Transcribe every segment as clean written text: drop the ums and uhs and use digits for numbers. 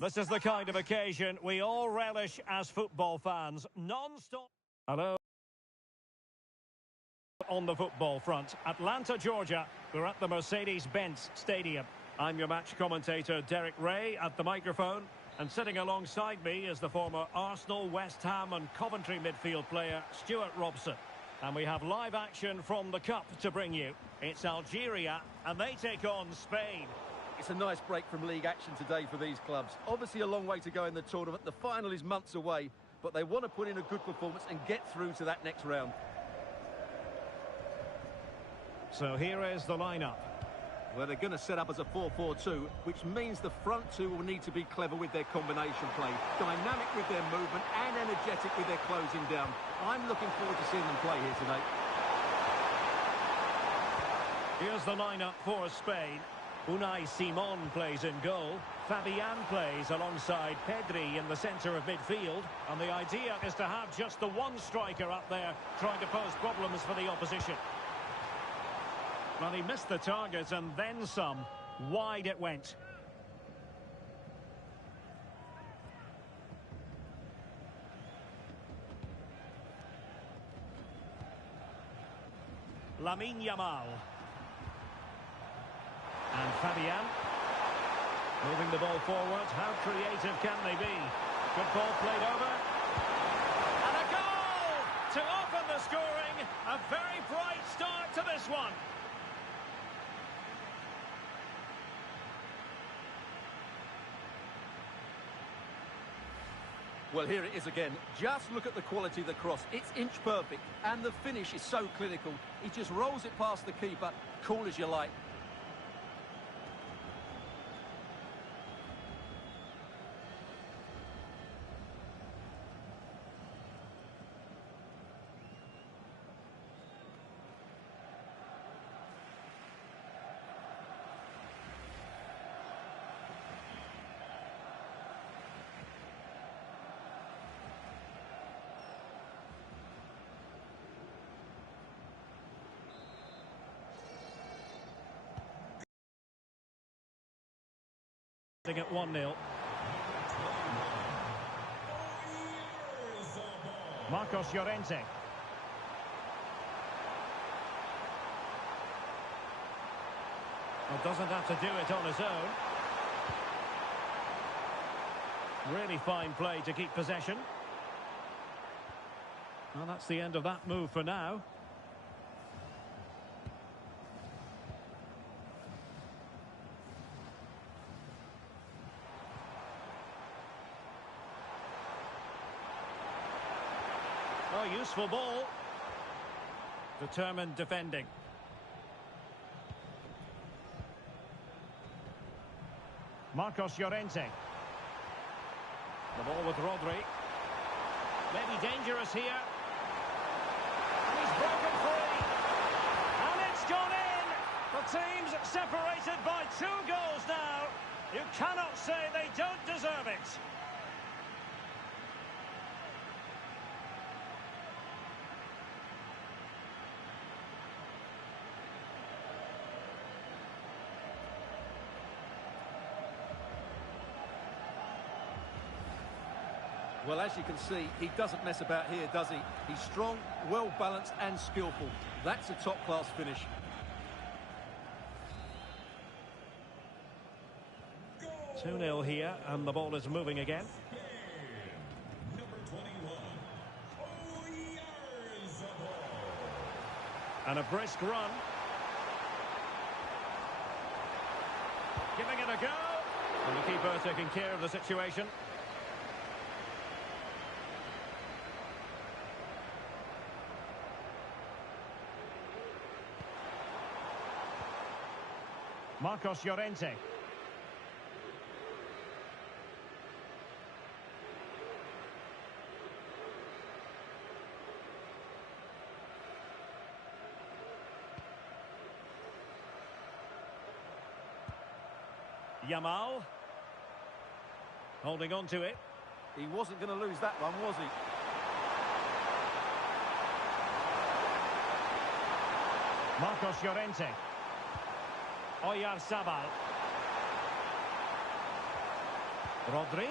This is the kind of occasion we all relish as football fans. Non-stop. Hello. On the football front, Atlanta, Georgia. We're at the Mercedes-Benz Stadium. I'm your match commentator, Derek Ray, at the microphone. And sitting alongside me is the former Arsenal, West Ham and Coventry midfield player, Stuart Robson. And we have live action from the Cup to bring you. It's Algeria, and they take on Spain. It's a nice break from league action today for these clubs. Obviously a long way to go in the tournament. The final is months away, but they want to put in a good performance and get through to that next round. So here is the lineup. Well, they're going to set up as a 4-4-2, which means the front two will need to be clever with their combination play, dynamic with their movement and energetic with their closing down. I'm looking forward to seeing them play here today. Here's the lineup for Spain. Unai Simon plays in goal. Fabian plays alongside Pedri in the centre of midfield. And the idea is to have just the one striker up there trying to pose problems for the opposition. Well, he missed the target and then some. Wide it went. Lamine Yamal. And Fabian. Moving the ball forward. How creative can they be? Good ball played over. And a goal to open the scoring. A very bright start to this one. Well, here it is again. Just look at the quality of the cross. It's inch perfect, and the finish is so clinical. He just rolls it past the keeper, cool as you like. At 1-0. Marcos Llorente. Well, doesn't have to do it on his own. Really fine play to keep possession. Well, that's the end of that move for now. Oh, useful ball. Determined defending. Marcos Llorente. The ball with Rodri. Maybe dangerous here. And he's broken free. And it's gone in. The team's separated by 2 goals now. You cannot say they don't deserve it. Well, as you can see, he doesn't mess about here, does he? He's strong, well-balanced and skillful. That's a top-class finish. Goal. 2-0 here, and the ball is moving again. Number 21, and a brisk run. Giving it a go. And the keeper taking care of the situation. Marcos Llorente. Yamal. Holding on to it. He wasn't going to lose that one, was he? Marcos Llorente. Oyarzabal. Rodri.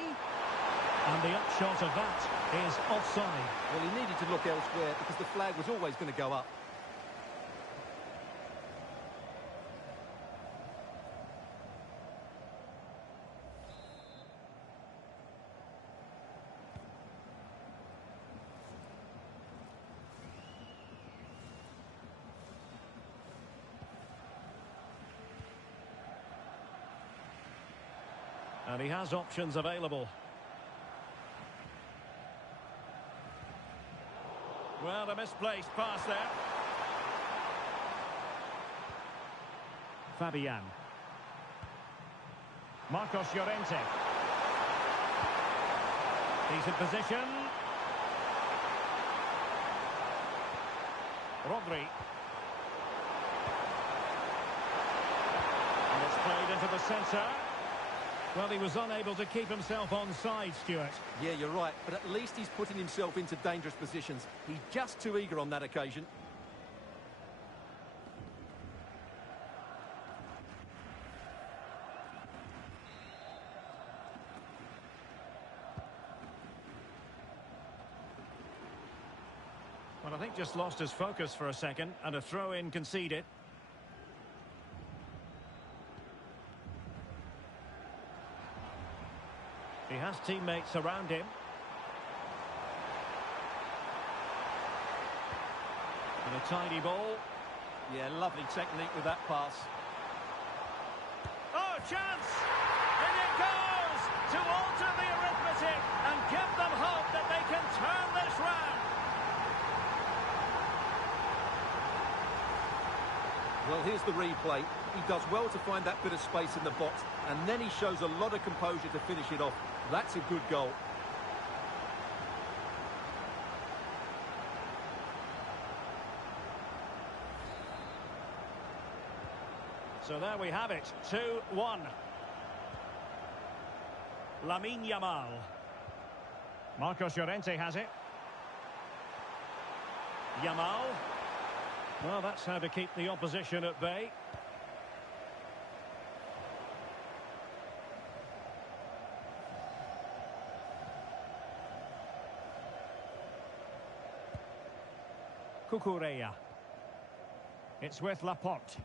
And the upshot of that is offside. Well, he needed to look elsewhere because the flag was always going to go up. And he has options available. Well, a misplaced pass there. Fabian. Marcos Llorente. He's in position. Rodri. And it's played into the centre. Well, he was unable to keep himself onside, Stuart. Yeah, you're right, but at least he's putting himself into dangerous positions. He's just too eager on that occasion. Well, I think just lost his focus for a second, and a throw-in conceded. He has teammates around him. And a tidy ball. Yeah, lovely technique with that pass. Oh, chance! In it goes! To alter the arithmetic and give them hope that they can turn this round. Well, here's the replay. He does well to find that bit of space in the box, and then he shows a lot of composure to finish it off. That's a good goal. So there we have it, 2-1. Lamine Yamal. Marcos Llorente has it. Yamal. Well, that's how to keep the opposition at bay. Cucurella. It's with Laporte.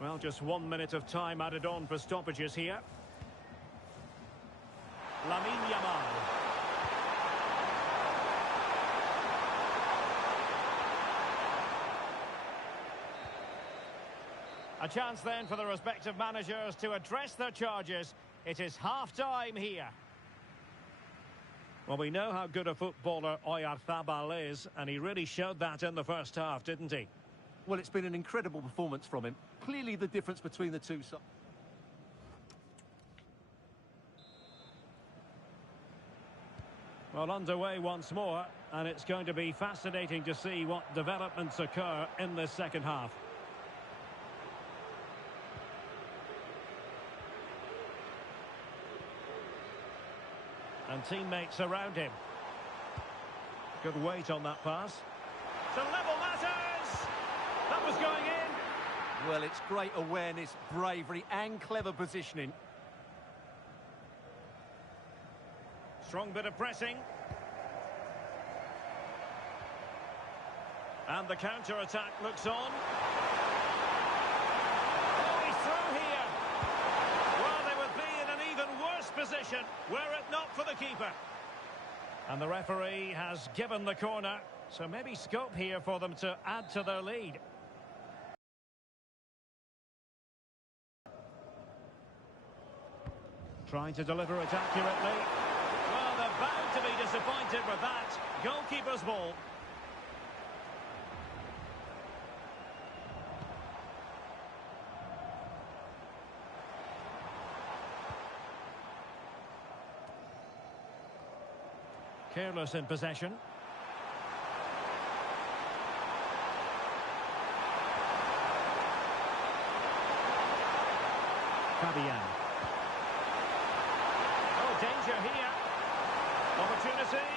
Well, just 1 minute of time added on for stoppages here. Lamine Yamal. A chance then for the respective managers to address their charges. It is half-time here. Well, we know how good a footballer Oyarzabal is, and he really showed that in the first half, didn't he? Well, it's been an incredible performance from him. Clearly the difference between the two sides. Well, underway once more, and it's going to be fascinating to see what developments occur in this second half. And teammates around him. Good weight on that pass. To level matters! That was going in. Well, it's great awareness, bravery and clever positioning. Strong bit of pressing. And the counter-attack looks on. Oh, he's through here. Well, they would be in an even worse position were it not for the keeper. And the referee has given the corner, so maybe scope here for them to add to their lead. Trying to deliver it accurately. Well, they're bound to be disappointed with that. Goalkeeper's ball. Careless in possession. Fabian. Oh, danger here. Opportunity.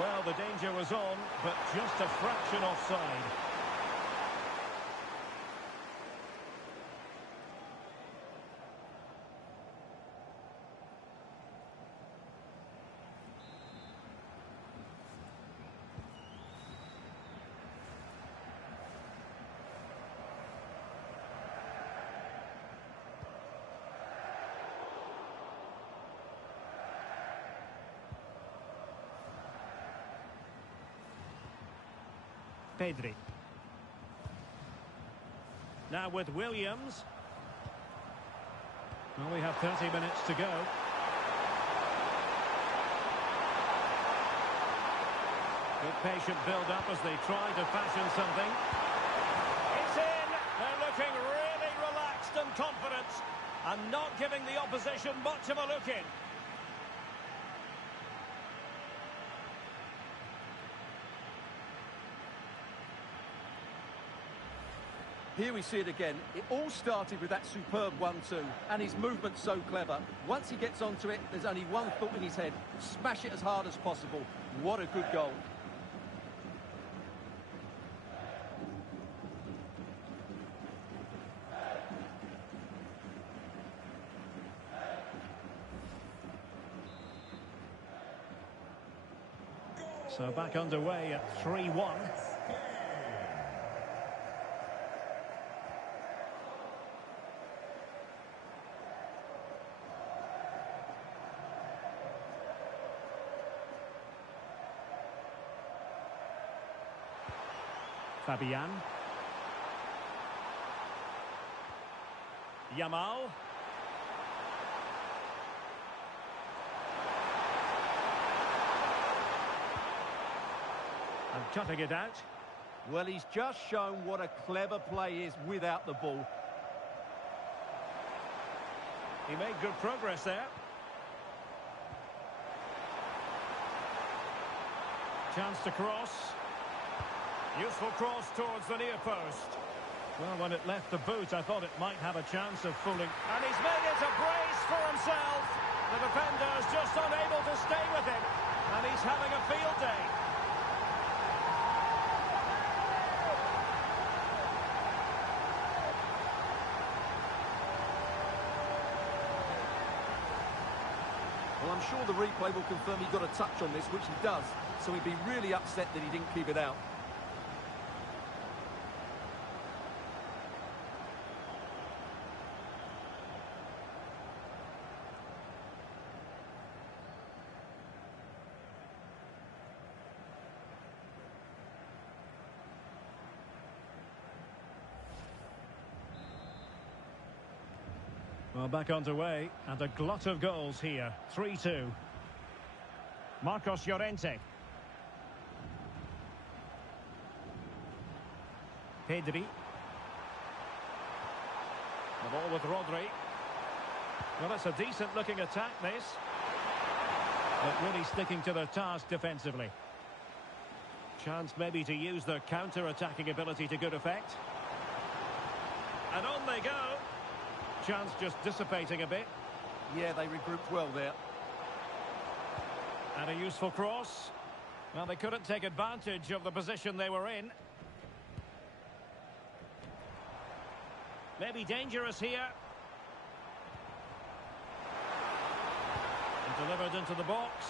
Well, the danger was on, but just a fraction offside. Pedri. Now with Williams. Well, we have 30 minutes to go. Good patient build-up as they try to fashion something. It's in! They're looking really relaxed and confident and not giving the opposition much of a look in. Here we see it again. It all started with that superb 1-2, and his movement's so clever. Once he gets onto it, there's only one thought in his head: smash it as hard as possible. What a good goal. So back underway at 3-1. Fabian. Yamal. And cutting it out. Well, he's just shown what a clever play is without the ball. He made good progress there. Chance to cross. Useful cross towards the near post. Well, when it left the boot, I thought it might have a chance of fooling. And he's made it a brace for himself. The defender's just unable to stay with him. And he's having a field day. Well, I'm sure the replay will confirm he got a touch on this, which he does. So he'd be really upset that he didn't keep it out. Well, back underway, and a glut of goals here. 3-2. Marcos Llorente. Pedri. The ball with Rodri. Well, it's a decent-looking attack, this. But really sticking to their task defensively. Chance maybe to use their counter-attacking ability to good effect. And on they go. Chance just dissipating a bit. Yeah, they regrouped well there. And a useful cross. Well, they couldn't take advantage of the position they were in. Maybe dangerous here. And delivered into the box.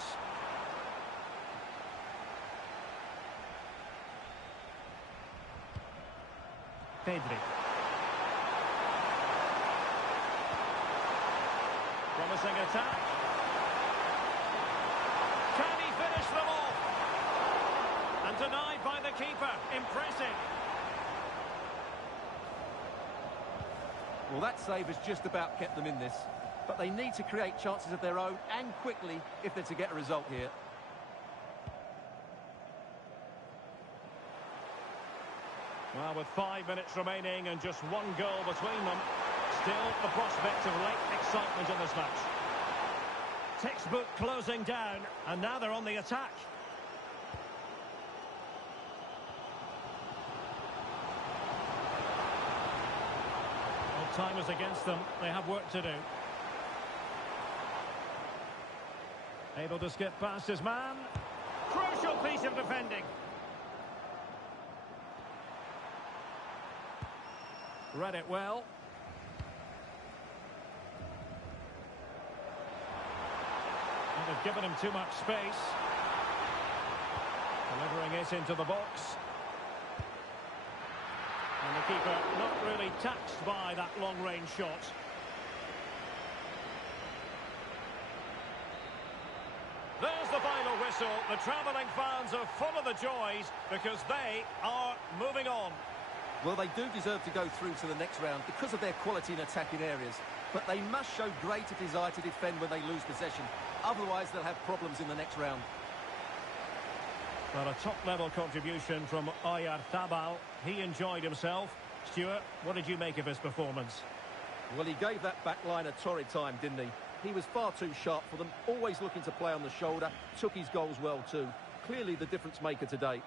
Pedri. Promising attack. Can he finish them off? And denied by the keeper. Impressive. Well, that save has just about kept them in this. But they need to create chances of their own, and quickly, if they're to get a result here. Well, with 5 minutes remaining and just one goal between them, still the prospect of late excitement in this match. Textbook closing down, and now they're on the attack. Well, time is against them. They have work to do. Able to skip past his man. Crucial piece of defending. Read it well. And they've given him too much space. Delivering it into the box. And the keeper not really taxed by that long-range shot. There's the final whistle. whistle, the travelling fans are full of the joys because they are moving on. Well, they do deserve to go through to the next round because of their quality in attacking areas. But they must show greater desire to defend when they lose possession. Otherwise, they'll have problems in the next round. Well, a top-level contribution from Oyarzabal. He enjoyed himself. Stuart, what did you make of his performance? Well, he gave that back line a torrid time, didn't he? He was far too sharp for them, always looking to play on the shoulder, took his goals well too. Clearly the difference maker today.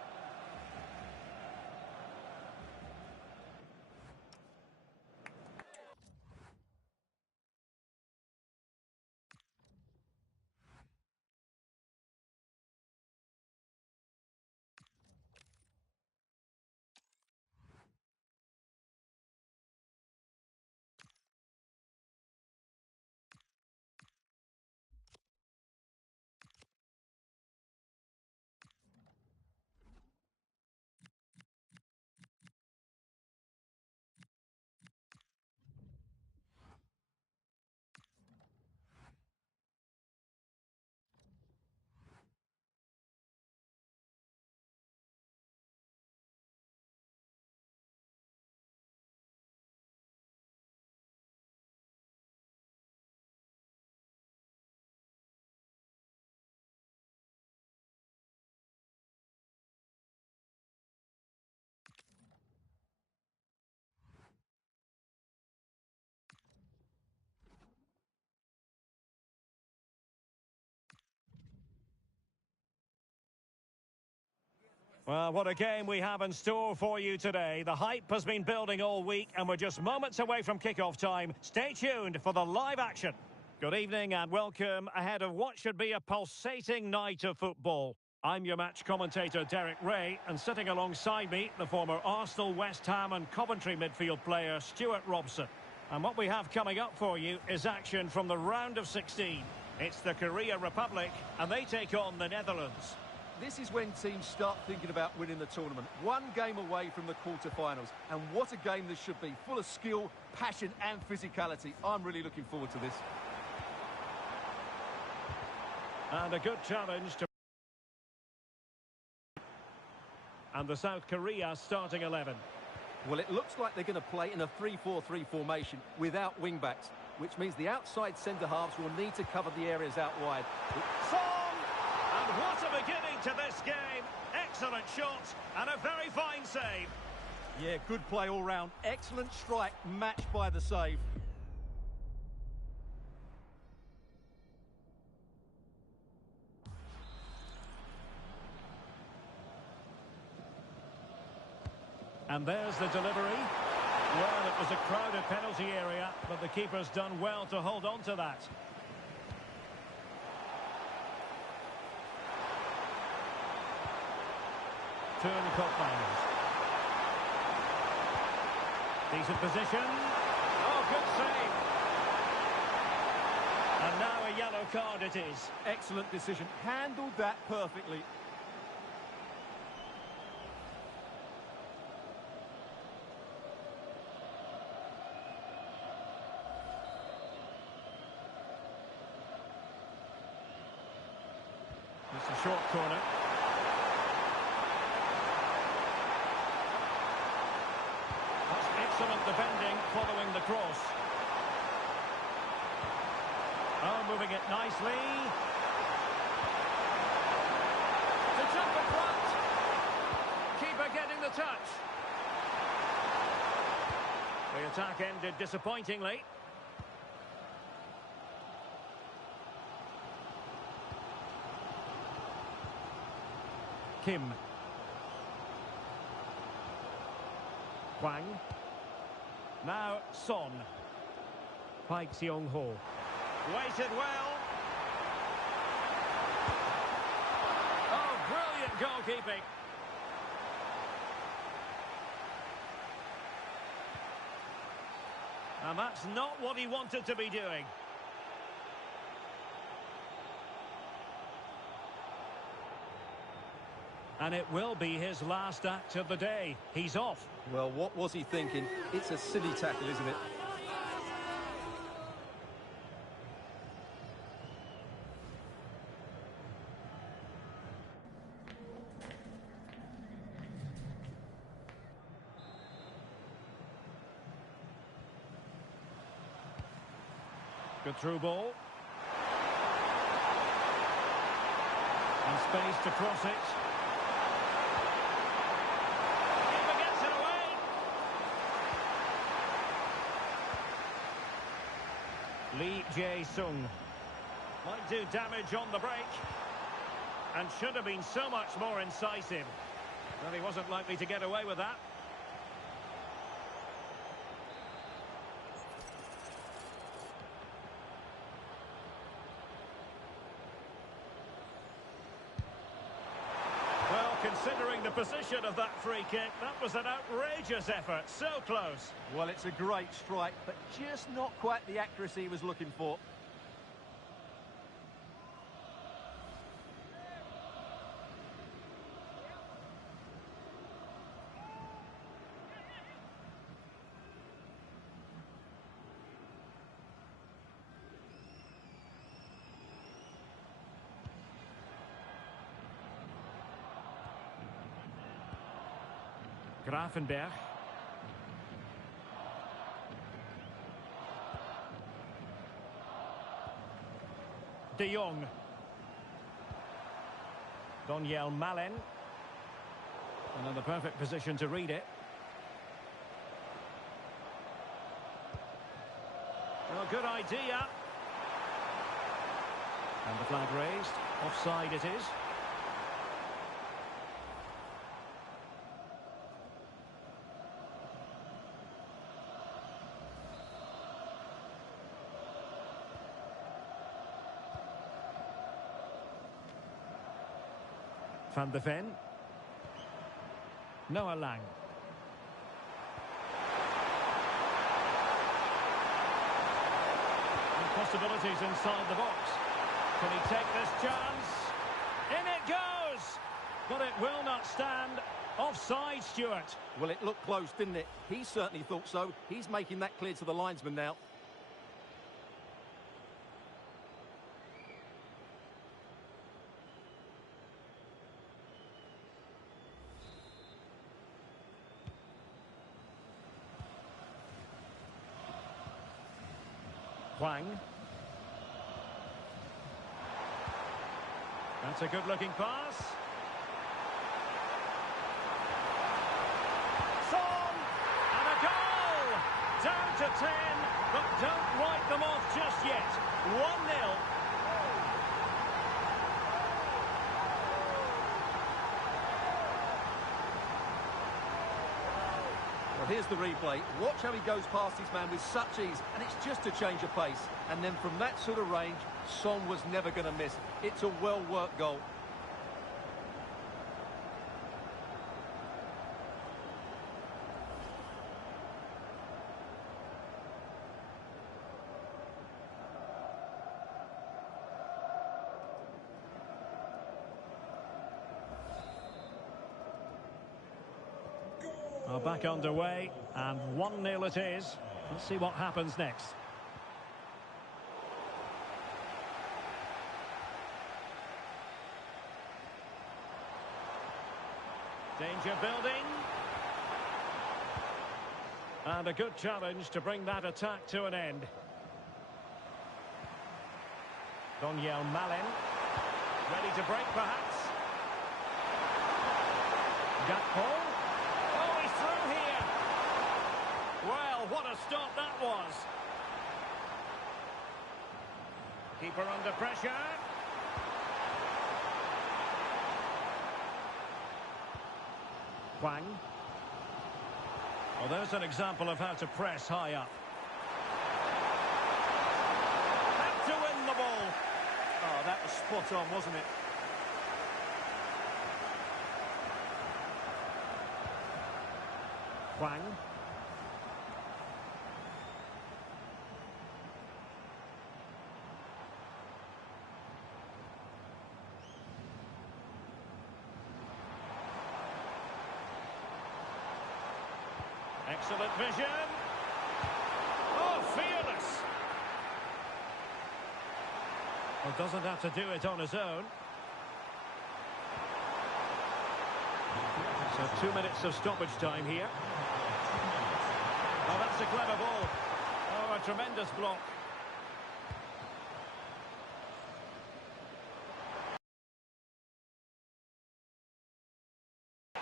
Well, what a game we have in store for you today. The hype has been building all week and we're just moments away from kick-off time. Stay tuned for the live action. Good evening and welcome ahead of what should be a pulsating night of football. I'm your match commentator Derek Ray, and sitting alongside me, the former Arsenal, West Ham and Coventry midfield player Stuart Robson. And what we have coming up for you is action from the round of 16. It's the Korea Republic and they take on the Netherlands. This is when teams start thinking about winning the tournament. One game away from the quarter-finals. And what a game this should be. Full of skill, passion and physicality. I'm really looking forward to this. And a good challenge to... And the South Korea starting 11. Well, it looks like they're going to play in a 3-4-3 formation without wing-backs, which means the outside centre-halves will need to cover the areas out wide. Song! And what a beginning to this game. Excellent shot and a very fine save. Yeah, good play all round. Excellent strike, matched by the save. And there's the delivery. Well, it was a crowded penalty area, but the keeper's done well to hold on to that. Turn Koopmeiners. Decent position. Oh, good save. And now a yellow card it is. Excellent decision. Handled that perfectly. It's a short corner. Excellent defending following the cross. Oh, moving it nicely. To jump in front. Keeper getting the touch. The attack ended disappointingly. Kim. Hwang. Now Son. Park Seong-ho. Waited well. Oh, brilliant goalkeeping. And that's not what he wanted to be doing. And it will be his last act of the day. He's off. Well, what was he thinking? It's a silly tackle, isn't it? Good through ball. And space to cross it. Keeper gets it away. Lee Jae-sung might do damage on the break. And should have been so much more incisive. Well, he wasn't likely to get away with that. Well, considering the position of that free kick, that was an outrageous effort. So close. Well, it's a great strike, but just not quite the accuracy he was looking for. Gravenberch. De Jong. Donyell Malen. And in the perfect position to read it. Well, good idea. And the flag raised. Offside it is. Van de Ven. Noah Lang. And possibilities inside the box. Can he take this chance? In it goes! But it will not stand. Offside, Stuart. Well, it looked close, didn't it? He certainly thought so. He's making that clear to the linesman now. Hwang. That's a good-looking pass. Son! And a goal! Down to 10, but don't write them off just yet. 1-0. Well, here's the replay. Watch how he goes past his man with such ease, and it's just a change of pace. And then from that sort of range, Son was never going to miss. It's a well-worked goal. Well, back underway, and 1-0 it is. Let's see what happens next. Danger building. And a good challenge to bring that attack to an end. Donyell Malen. Ready to break, perhaps. Gakpo. Oh, he's through here. Well, what a stop that was. Keeper under pressure. Hwang. Well, there's an example of how to press high up. Had to win the ball. Oh, that was spot on, wasn't it? Hwang. Excellent vision. Oh, fearless. Well, doesn't have to do it on his own. So 2 minutes of stoppage time here. Oh, that's a clever ball. Oh, a tremendous block.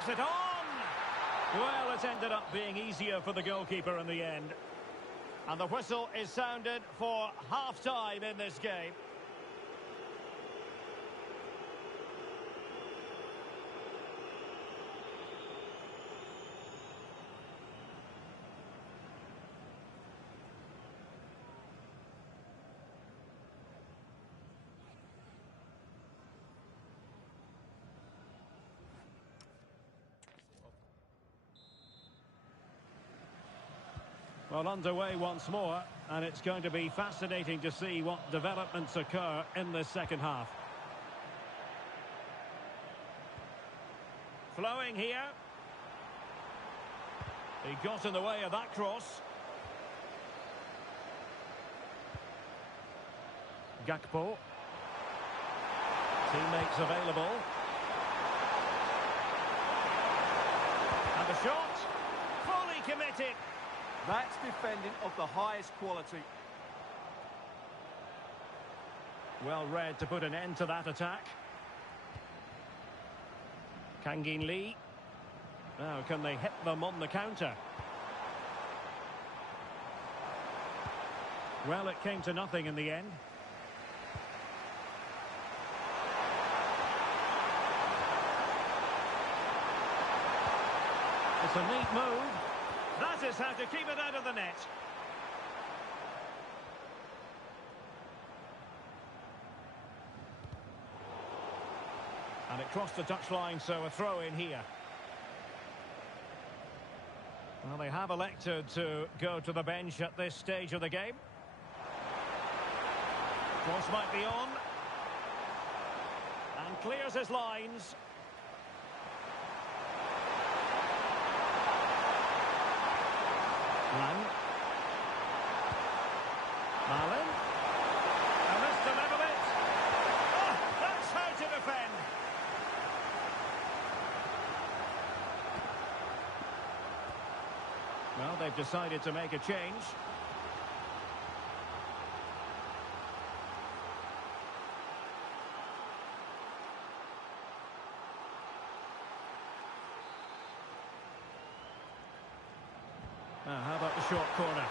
flicks it on. Well, it's ended up being easier for the goalkeeper in the end. And the whistle is sounded for half-time in this game. Well, underway once more, and it's going to be fascinating to see what developments occur in this second half. Flowing here. He got in the way of that cross. Gakpo. Teammates available. And the shot. Fully committed. That's defending of the highest quality. Well read to put an end to that attack. Kangin Lee. Now, can they hit them on the counter? Well, it came to nothing in the end. It's a neat move. That is how to keep it out of the net. And it crossed the touchline, so a throw in here. Well, they have elected to go to the bench at this stage of the game. Cross might be on. And clears his lines. Lang. Marlin. And this to level it. Oh, that's how to defend. Well, they've decided to make a change. Now, how about the short corner?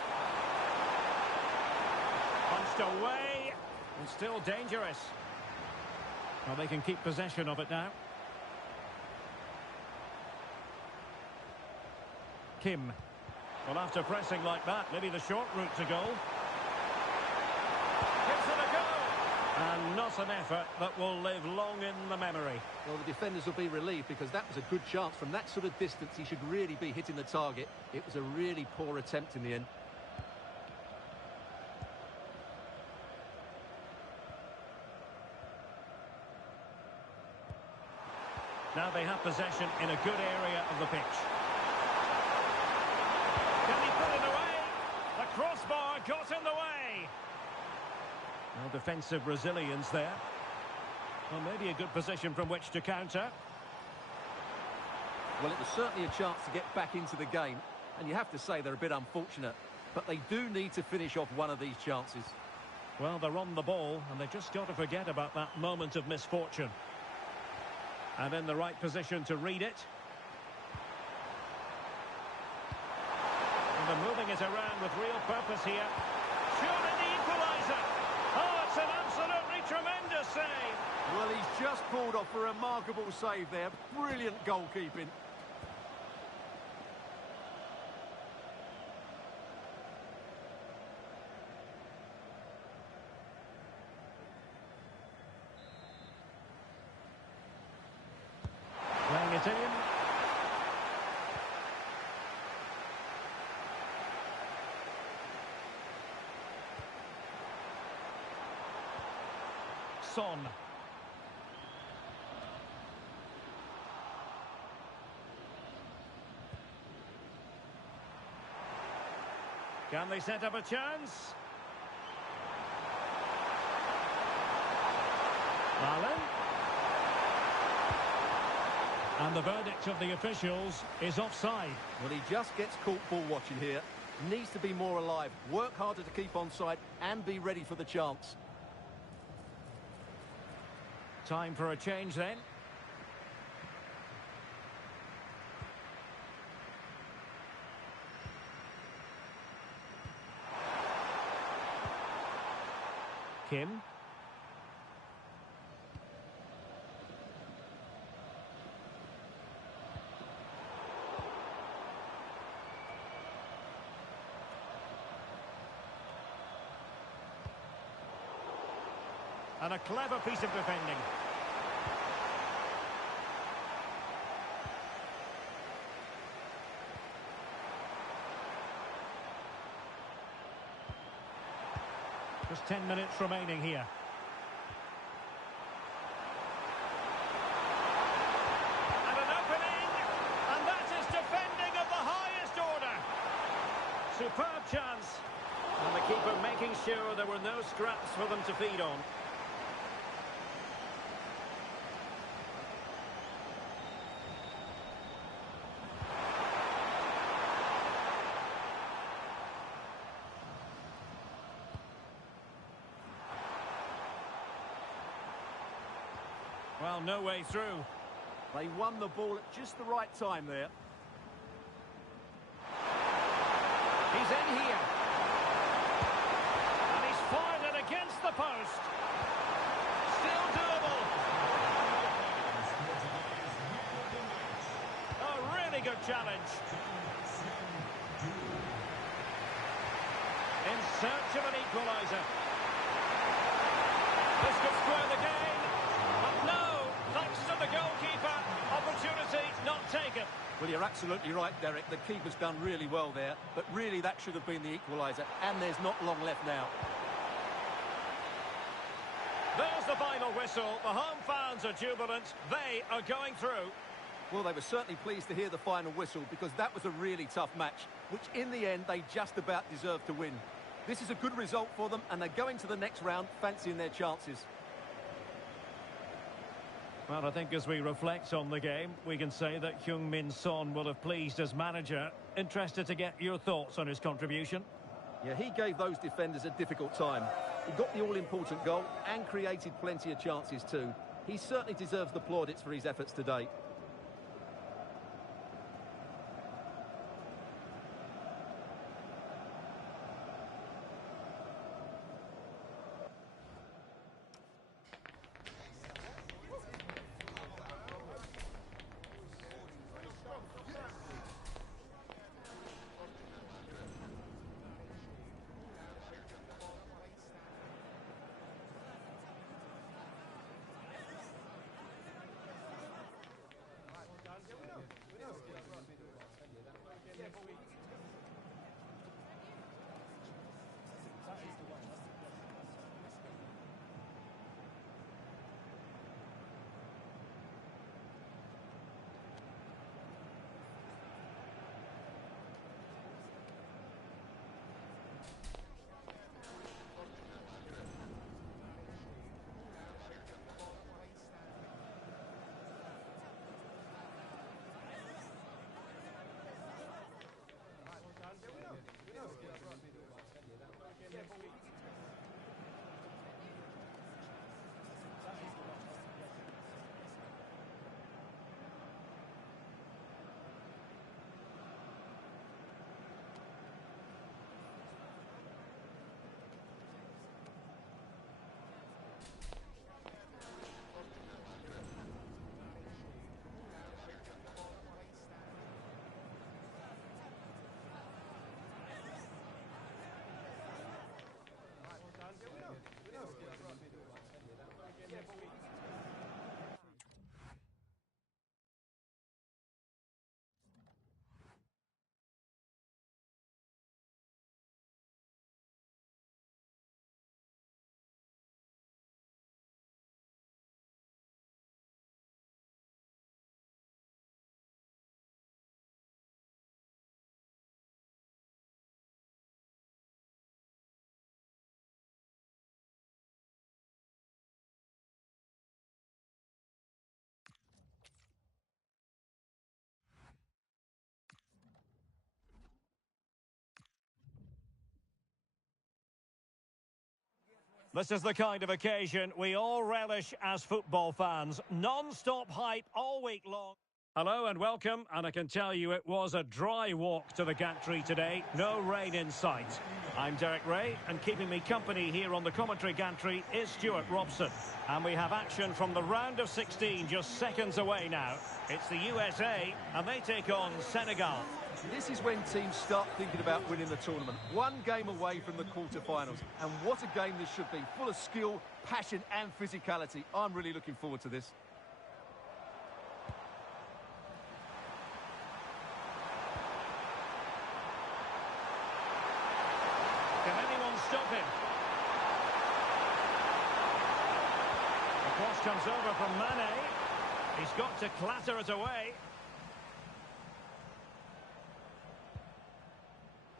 Punched away, and still dangerous. Well, they can keep possession of it now. Kim. Well, after pressing like that, maybe the short route to goal. Gives it a go! And not an effort that will live long in the memory. Well, the defenders will be relieved because that was a good chance. From that sort of distance, he should really be hitting the target. It was a really poor attempt in the end. Now they have possession in a good area of the pitch. Can he put it away? The crossbar got in the way. No defensive resilience there. Well, maybe a good position from which to counter. Well, it was certainly a chance to get back into the game. And you have to say they're a bit unfortunate. But they do need to finish off one of these chances. Well, they're on the ball, and they've just got to forget about that moment of misfortune. And in the right position to read it. And they're moving it around with real purpose here. Surely the equaliser. Oh, it's an absolutely tremendous save. Well, he's just pulled off a remarkable save there. Brilliant goalkeeping. Playing it in. Son. Can they set up a chance? Marlin. And the verdict of the officials is offside. Well, he just gets caught ball watching here. Needs to be more alive, work harder to keep onside and be ready for the chance. Time for a change then. Kim. And a clever piece of defending. Just 10 minutes remaining here. And an opening, and that is defending of the highest order. Superb chance. And the keeper making sure there were no scraps for them to feed on. Well, no way through. They won the ball at just the right time there. He's in here. And he's fired it against the post. Still doable. A really good challenge. In search of an equaliser. This could square the game. But no, thanks to the goalkeeper, opportunity not taken. Well, you're absolutely right, Derek. The keeper's done really well there, but really that should have been the equaliser, and there's not long left now. There's the final whistle. The home fans are jubilant. They are going through. Well, they were certainly pleased to hear the final whistle because that was a really tough match, which in the end they just about deserved to win. This is a good result for them, and they're going to the next round fancying their chances. Well, I think as we reflect on the game, we can say that Heung-min Son will have pleased as manager. Interested to get your thoughts on his contribution. Yeah, he gave those defenders a difficult time. He got the all-important goal and created plenty of chances too. He certainly deserves the plaudits for his efforts today. This is the kind of occasion we all relish as football fans. Non-stop hype all week long. Hello and welcome, and I can tell you it was a dry walk to the gantry today. No rain in sight. I'm Derek Ray, and keeping me company here on the commentary gantry is Stuart Robson. And we have action from the round of 16 just seconds away now. It's the USA, and they take on Senegal. This is when teams start thinking about winning the tournament. One game away from the quarter-finals. And what a game this should be. Full of skill, passion and physicality. I'm really looking forward to this. Can anyone stop him? The cross comes over from Mane. He's got to clatter it away.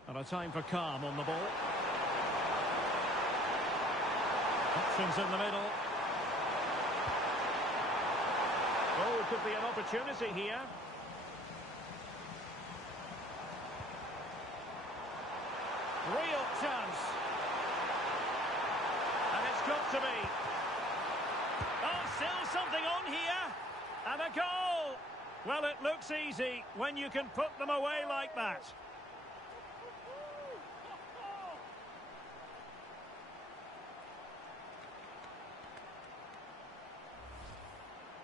And a time for calm on the ball. Options in the middle. Oh, could be an opportunity here. Real chance. And it's got to be. Oh, still something on here. And a goal. Well, it looks easy when you can put them away like that.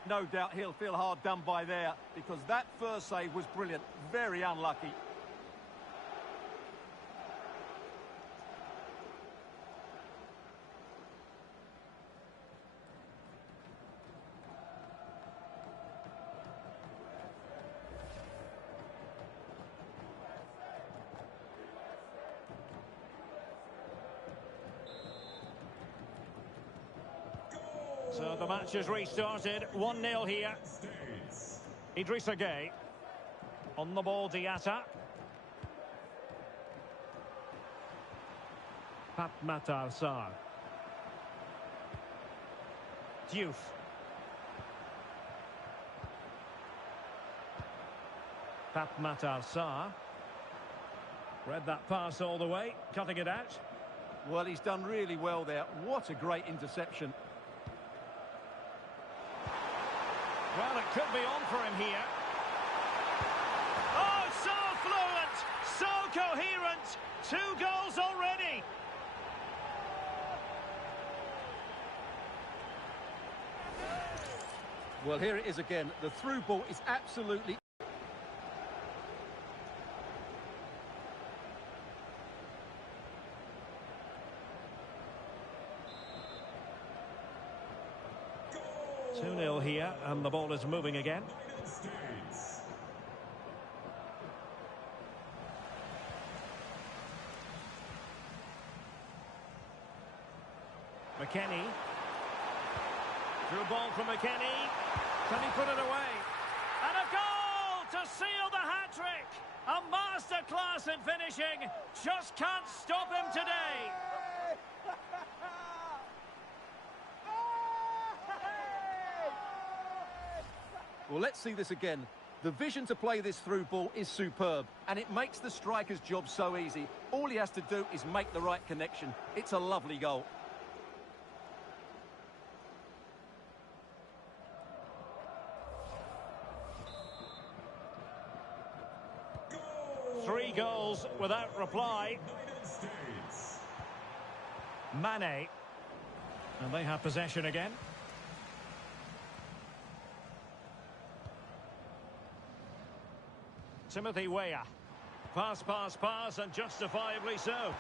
No doubt he'll feel hard done by there, because that first save was brilliant. Very unlucky. So the match has restarted. 1-0 here. Idrissa Gueye. On the ball, Diatta. Pape Matar Sarr. Diouf. Pape Matar Sarr. Read that pass all the way, cutting it out. Well, he's done really well there. What a great interception. Well, it could be on for him here. Oh, so fluent, so coherent. 2 goals already. Well, here it is again. The through ball is absolutely... Goal! 2-0 here, and the ball is moving again. McKennie. Through ball from McKennie. Can he put it away? And a goal to seal the hat-trick! A masterclass in finishing. Just can't stop him today. Well, let's see this again. The vision to play this through ball is superb, and it makes the striker's job so easy. All he has to do is make the right connection. It's a lovely goal. Goal! 3 goals without reply. Mane. And they have possession again. Timothy Weah. Pass, pass, pass, and justifiably so.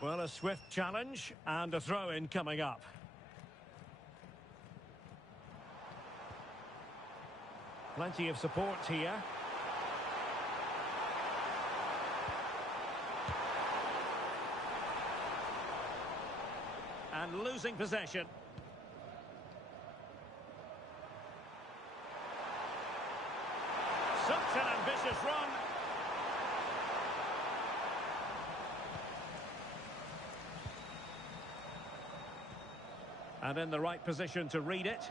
Well, a swift challenge and a throw-in coming up. Plenty of support here. And losing possession. Such an ambitious run. And in the right position to read it.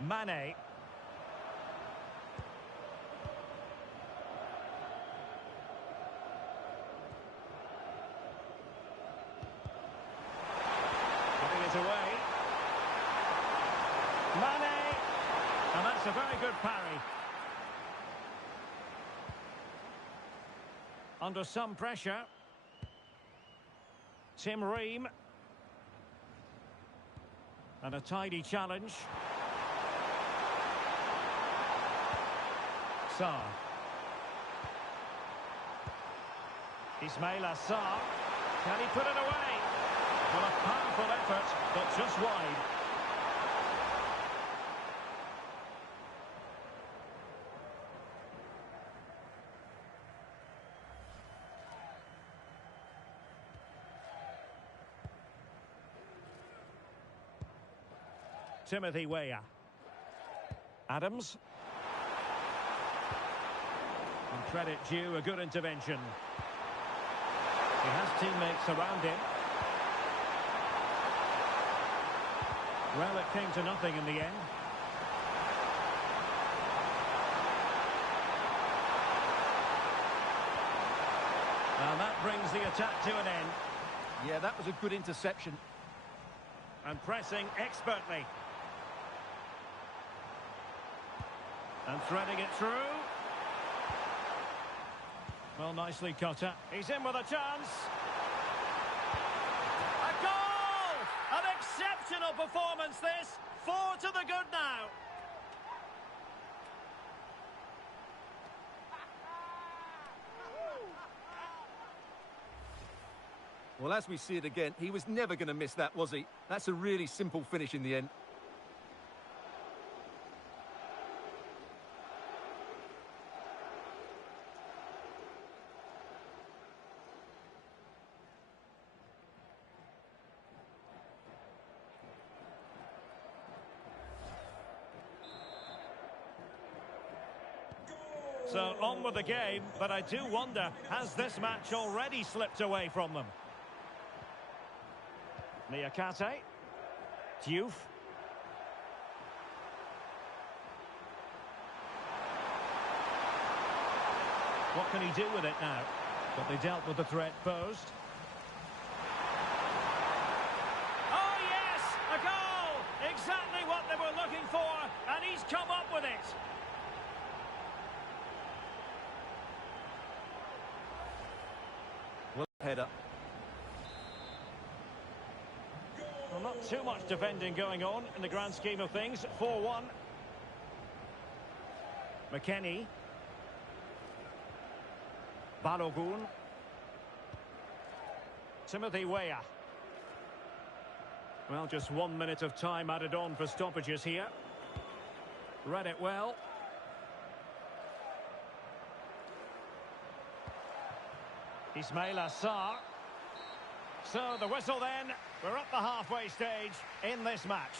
Mane. Putting it away. Mane! And that's a very good parry. Under some pressure. Tim Ream. And a tidy challenge. Sarr. Ismail Assar. Can he put it away? Well, a powerful effort, but just wide. Timothy Weah. Adams. And credit due, a good intervention. He has teammates around him. Well, it came to nothing in the end. And that brings the attack to an end. Yeah, that was a good interception. And pressing expertly. And threading it through. Well, nicely cut up. He's in with a chance. A goal! An exceptional performance, this. 4 to the good now. Well, as we see it again, he was never going to miss that, was he? That's a really simple finish in the end. So on with the game, but I do wonder, has this match already slipped away from them? Niakate. Diouf. What can he do with it now? But they dealt with the threat posed. Oh yes! A goal! Exactly what they were looking for, and he's come up with it. Well, header. Well, not too much defending going on in the grand scheme of things. 4-1. McKennie. Balogun. Timothy Weah. Well, just 1 minute of time added on for stoppages here. Read it well. Ismail Assar. So the whistle then. We're at the halfway stage in this match.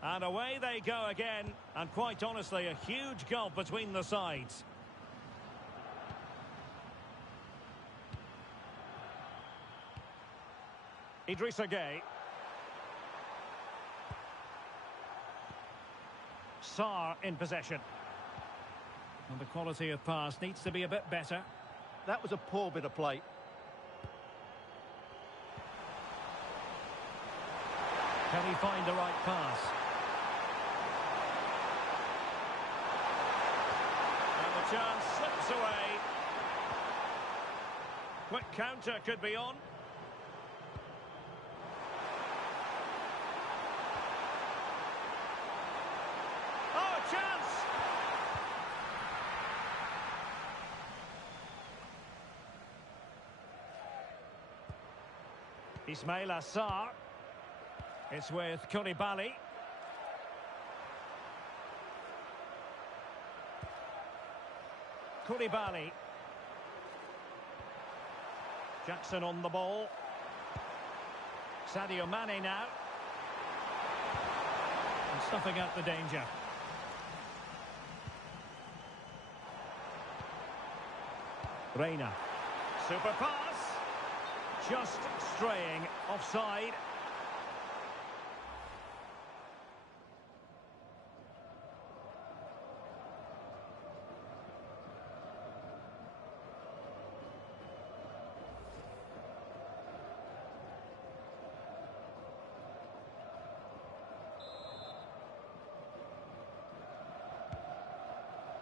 And away they go again. And quite honestly, a huge gulf between the sides. Idrissa Gueye. Sarr in possession. And the quality of pass needs to be a bit better. That was a poor bit of play. Can he find the right pass? And the chance slips away. Quick counter could be on. Oh, a chance! Ismaila Sarr. It's with Koulibaly. Koulibaly. Jackson on the ball. Sadio Mane now. And snuffing out the danger. Reina. Super pass. Just straying offside.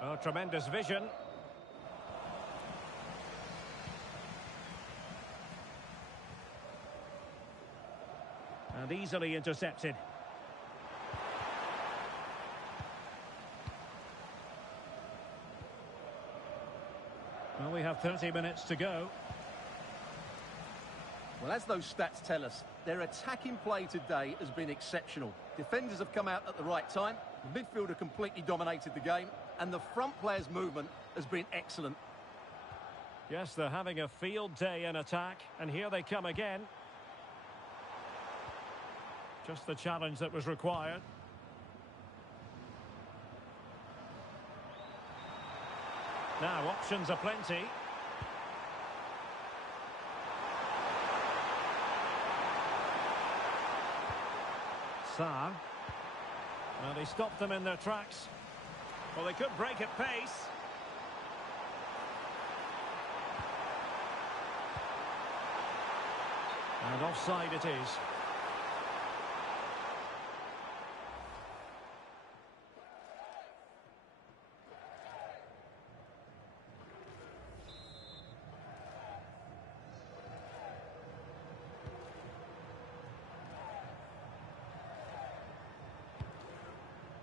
Oh, tremendous vision. And easily intercepted. Well, we have 30 minutes to go. Well, as those stats tell us, their attacking play today has been exceptional. Defenders have come out at the right time, the midfielder completely dominated the game, and the front player's movement has been excellent. Yes, they're having a field day in attack, and here they come again. Just the challenge that was required. Now, options are plenty. Sarr. Well, they stopped them in their tracks. Well, they could break at pace. And offside it is.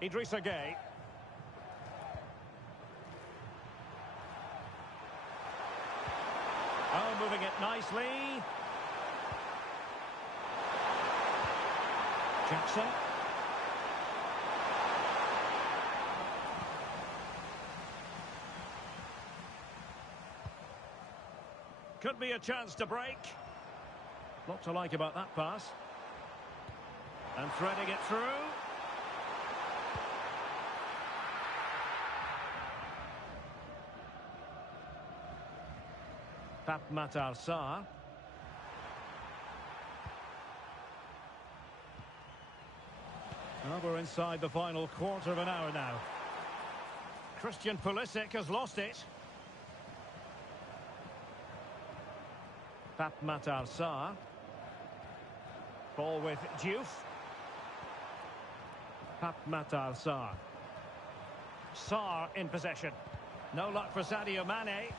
Idrissa Gueye. Oh, moving it nicely. Jackson. Could be a chance to break. Lot to like about that pass. And threading it through. Pape Matar Sarr. Well, we're inside the final quarter of an hour now. Christian Pulisic has lost it. Pape Matar Sarr. Ball with Diouf. Pape Matar Sarr. Sarr in possession. No luck for Sadio Mane.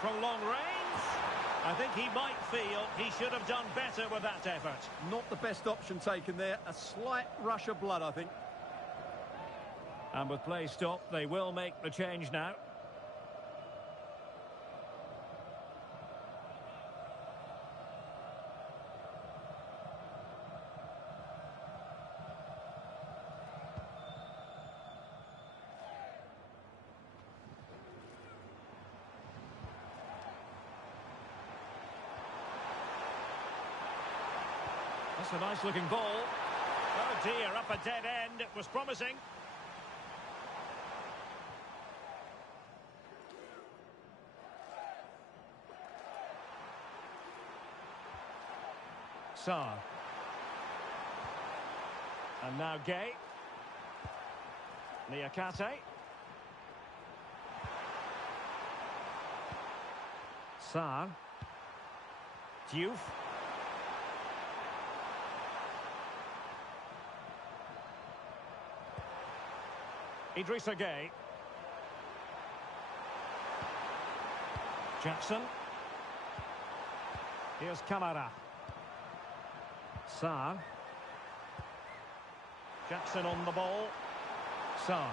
From long range, I think he might feel he should have done better with that effort. Not the best option taken there. A slight rush of blood, I think. And with play stopped, they will make the change now. That's a nice looking ball. Oh dear, up a dead end. It was promising. Sarr. And now Gay. Niakate. Sarr. Diouf. Idrissa Gay. Jackson. Here's Kamara. Sarr. Jackson on the ball. Sarr.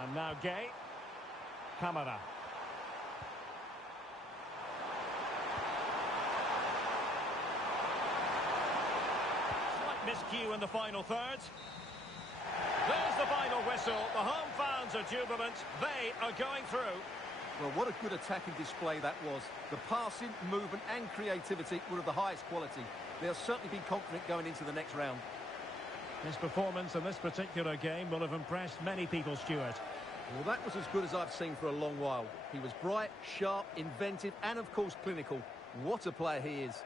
And now Gay. Kamara. Slight miscue in the final third. There's the final whistle. The home fans are jubilant. They are going through. Well, what a good attacking display that was. The passing, movement and creativity were of the highest quality. They'll certainly be confident going into the next round. His performance in this particular game will have impressed many people, Stuart. Well, that was as good as I've seen for a long while. He was bright, sharp, inventive and, of course, clinical. What a player he is.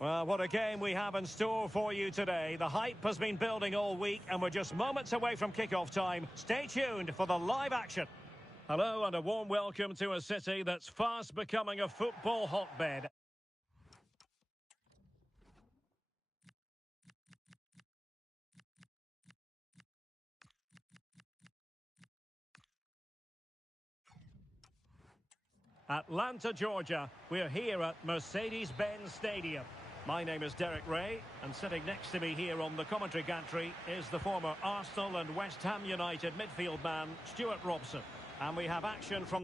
Well, what a game we have in store for you today. The hype has been building all week and we're just moments away from kick-off time. Stay tuned for the live action. Hello and a warm welcome to a city that's fast becoming a football hotbed. Atlanta, Georgia. We're here at Mercedes-Benz Stadium. My name is Derek Ray, and sitting next to me here on the commentary gantry is the former Arsenal and West Ham United midfield man, Stuart Robson. And we have action from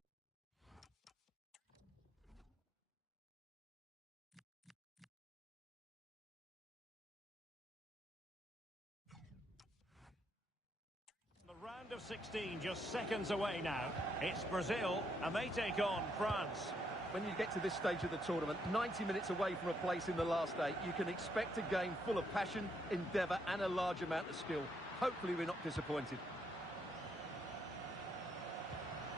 the round of 16, just seconds away now. It's Brazil, and they take on France. When you get to this stage of the tournament, 90 minutes away from a place in the last eight, you can expect a game full of passion, endeavour and a large amount of skill. Hopefully we're not disappointed.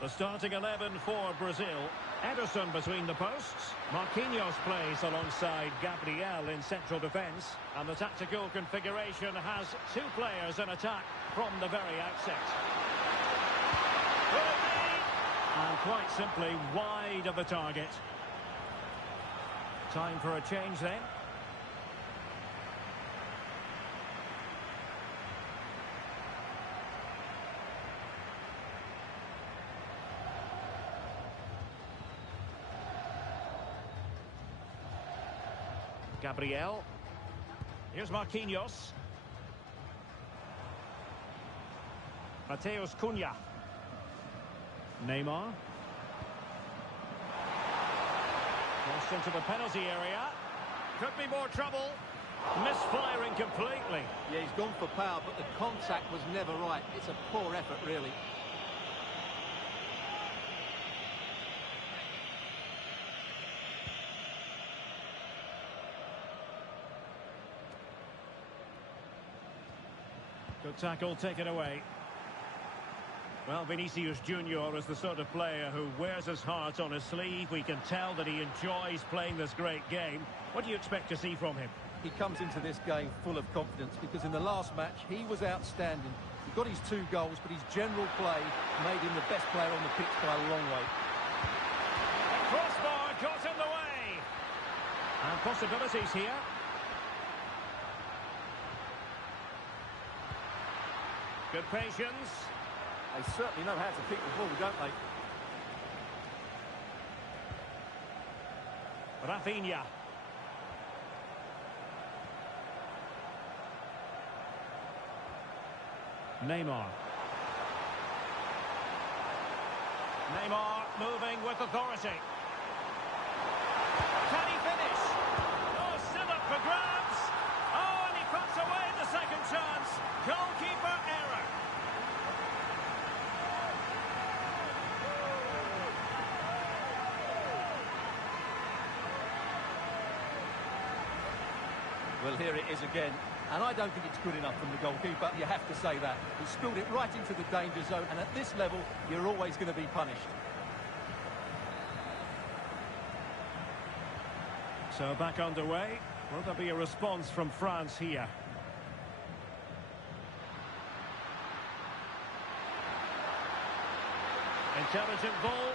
The starting 11 for Brazil. Ederson between the posts. Marquinhos plays alongside Gabriel in central defence. And the tactical configuration has two players in attack from the very outset. And quite simply wide of the target. Time for a change then. Gabriel. Here's Marquinhos. Mateus Cunha. Neymar. Crossed into the penalty area. Could be more trouble. Misfiring completely. Yeah, he's gone for power, but the contact was never right. It's a poor effort, really. Good tackle, taken away. Well, Vinicius Junior is the sort of player who wears his heart on his sleeve. We can tell that he enjoys playing this great game. What do you expect to see from him? He comes into this game full of confidence because in the last match, he was outstanding. He got his 2 goals, but his general play made him the best player on the pitch by a long way. The crossbar got in the way. And possibilities here. Good patience. They certainly know how to pick the ball, don't they? Rafinha. Neymar. Neymar moving with authority. Can he finish? Oh, still up for grabs. Oh, and he puts away the second chance. Goalkeeper error. Well, here it is again. And I don't think it's good enough from the goalkeeper. You have to say that. He spilled it right into the danger zone. And at this level, you're always going to be punished. So back underway. Will there be a response from France here? Intelligent ball.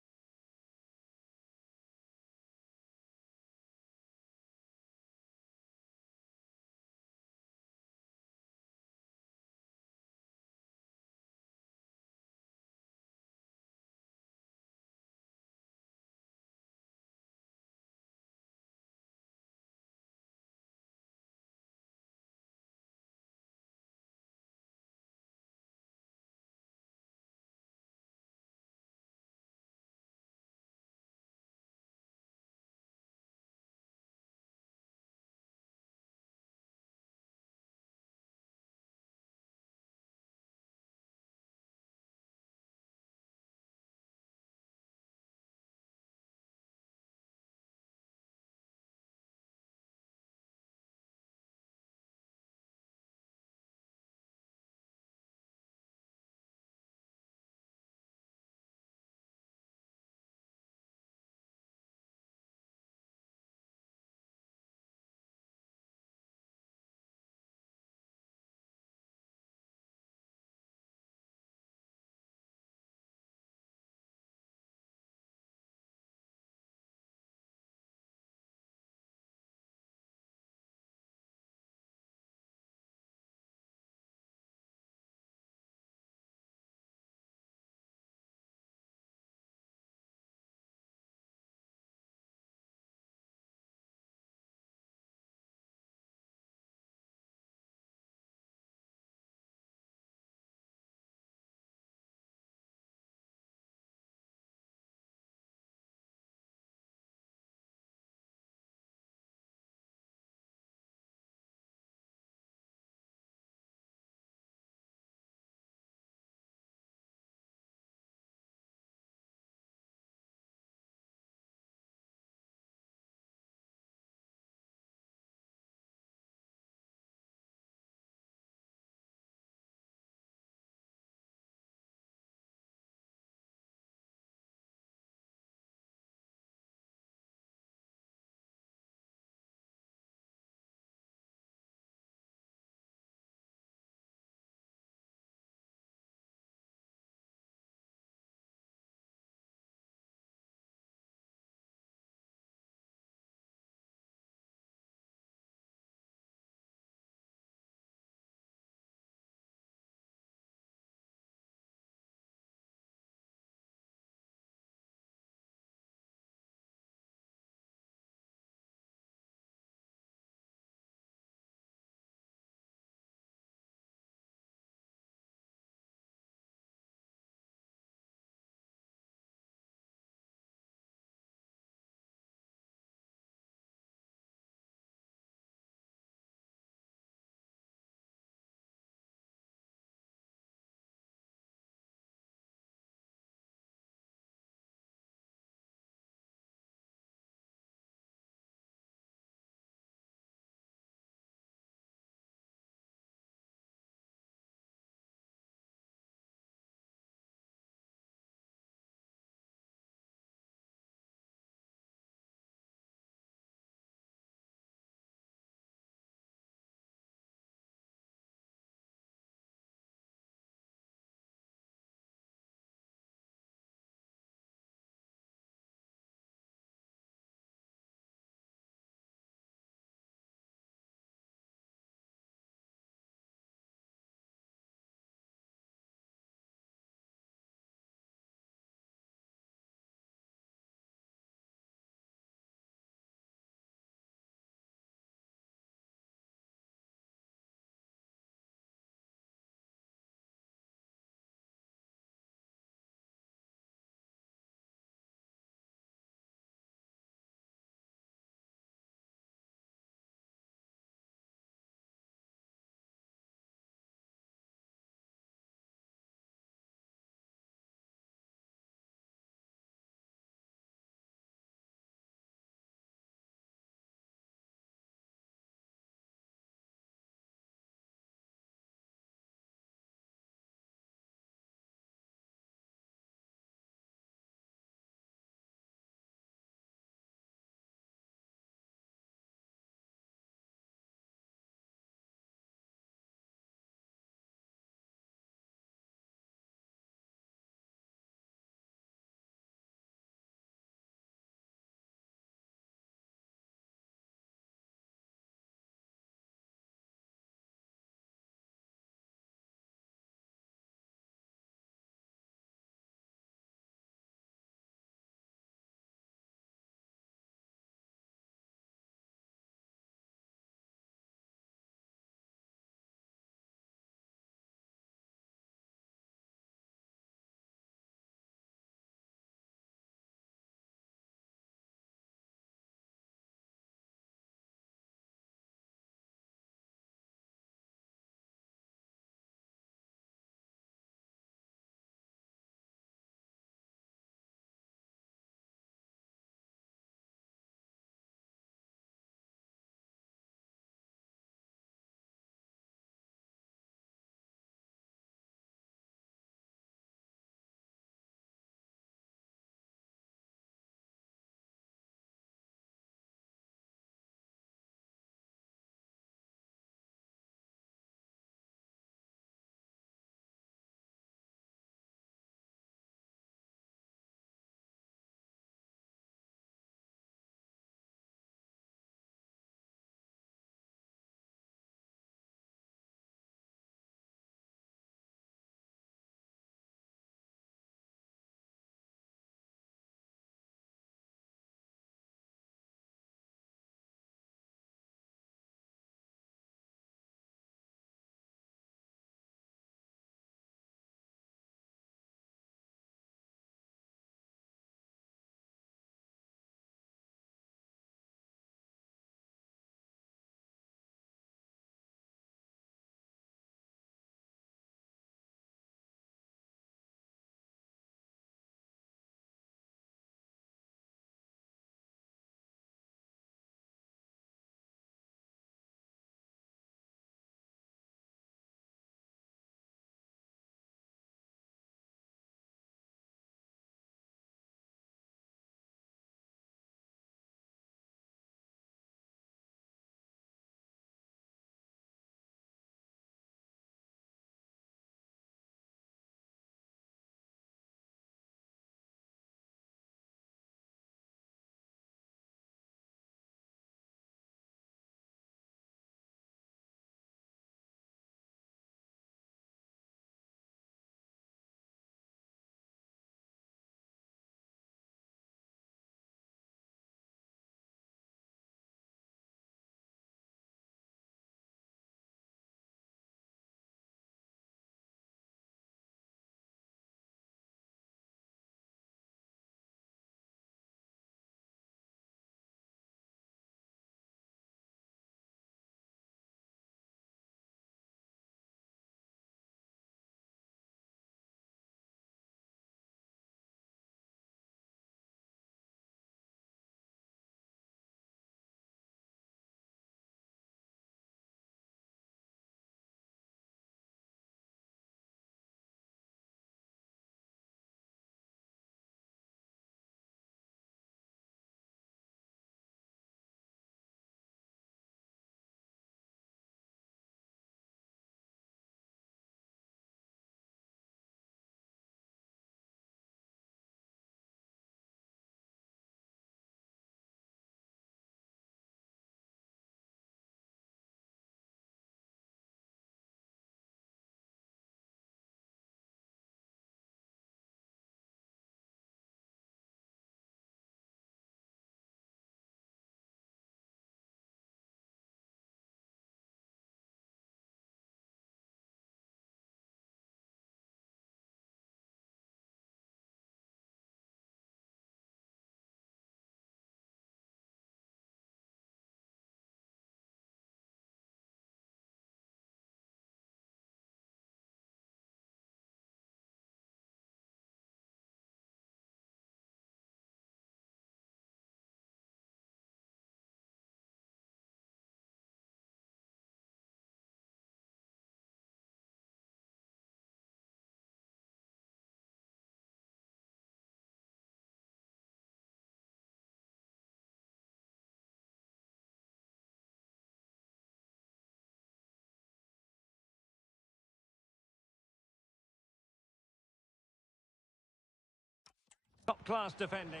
Top-class defending.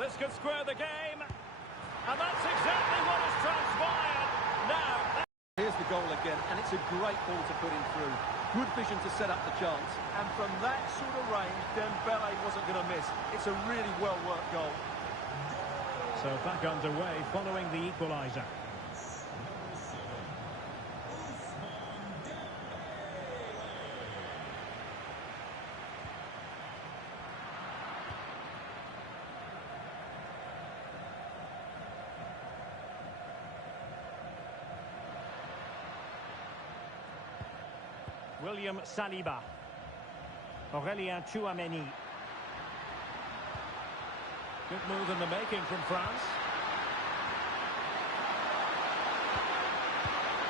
This could square the game. And that's exactly what has transpired. Now... Here's the goal again, and it's a great ball to put him through. Good vision to set up the chance. And from that sort of range, Dembele wasn't going to miss. It's a really well-worked goal. So back underway following the equaliser. William Saliba. Aurélien Tchouameni. Good move in the making from France.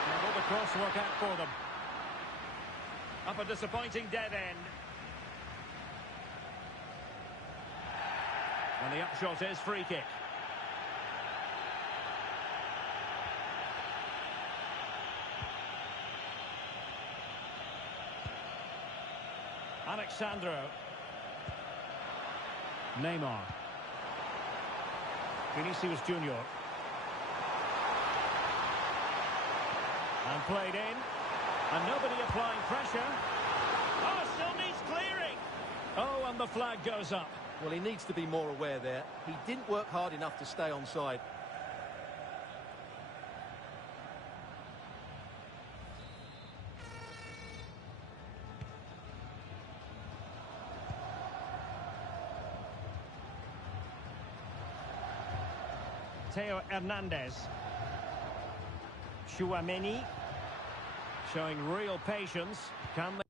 And will the cross work out for them? Up a disappointing dead end. And the upshot is free kick. Alexandro. Neymar. Vinicius Junior. And played in. And nobody applying pressure. Oh, still needs clearing. Oh, and the flag goes up. Well, he needs to be more aware there. He didn't work hard enough to stay onside. Theo Hernandez. Tchouameni. Showing real patience. Can they...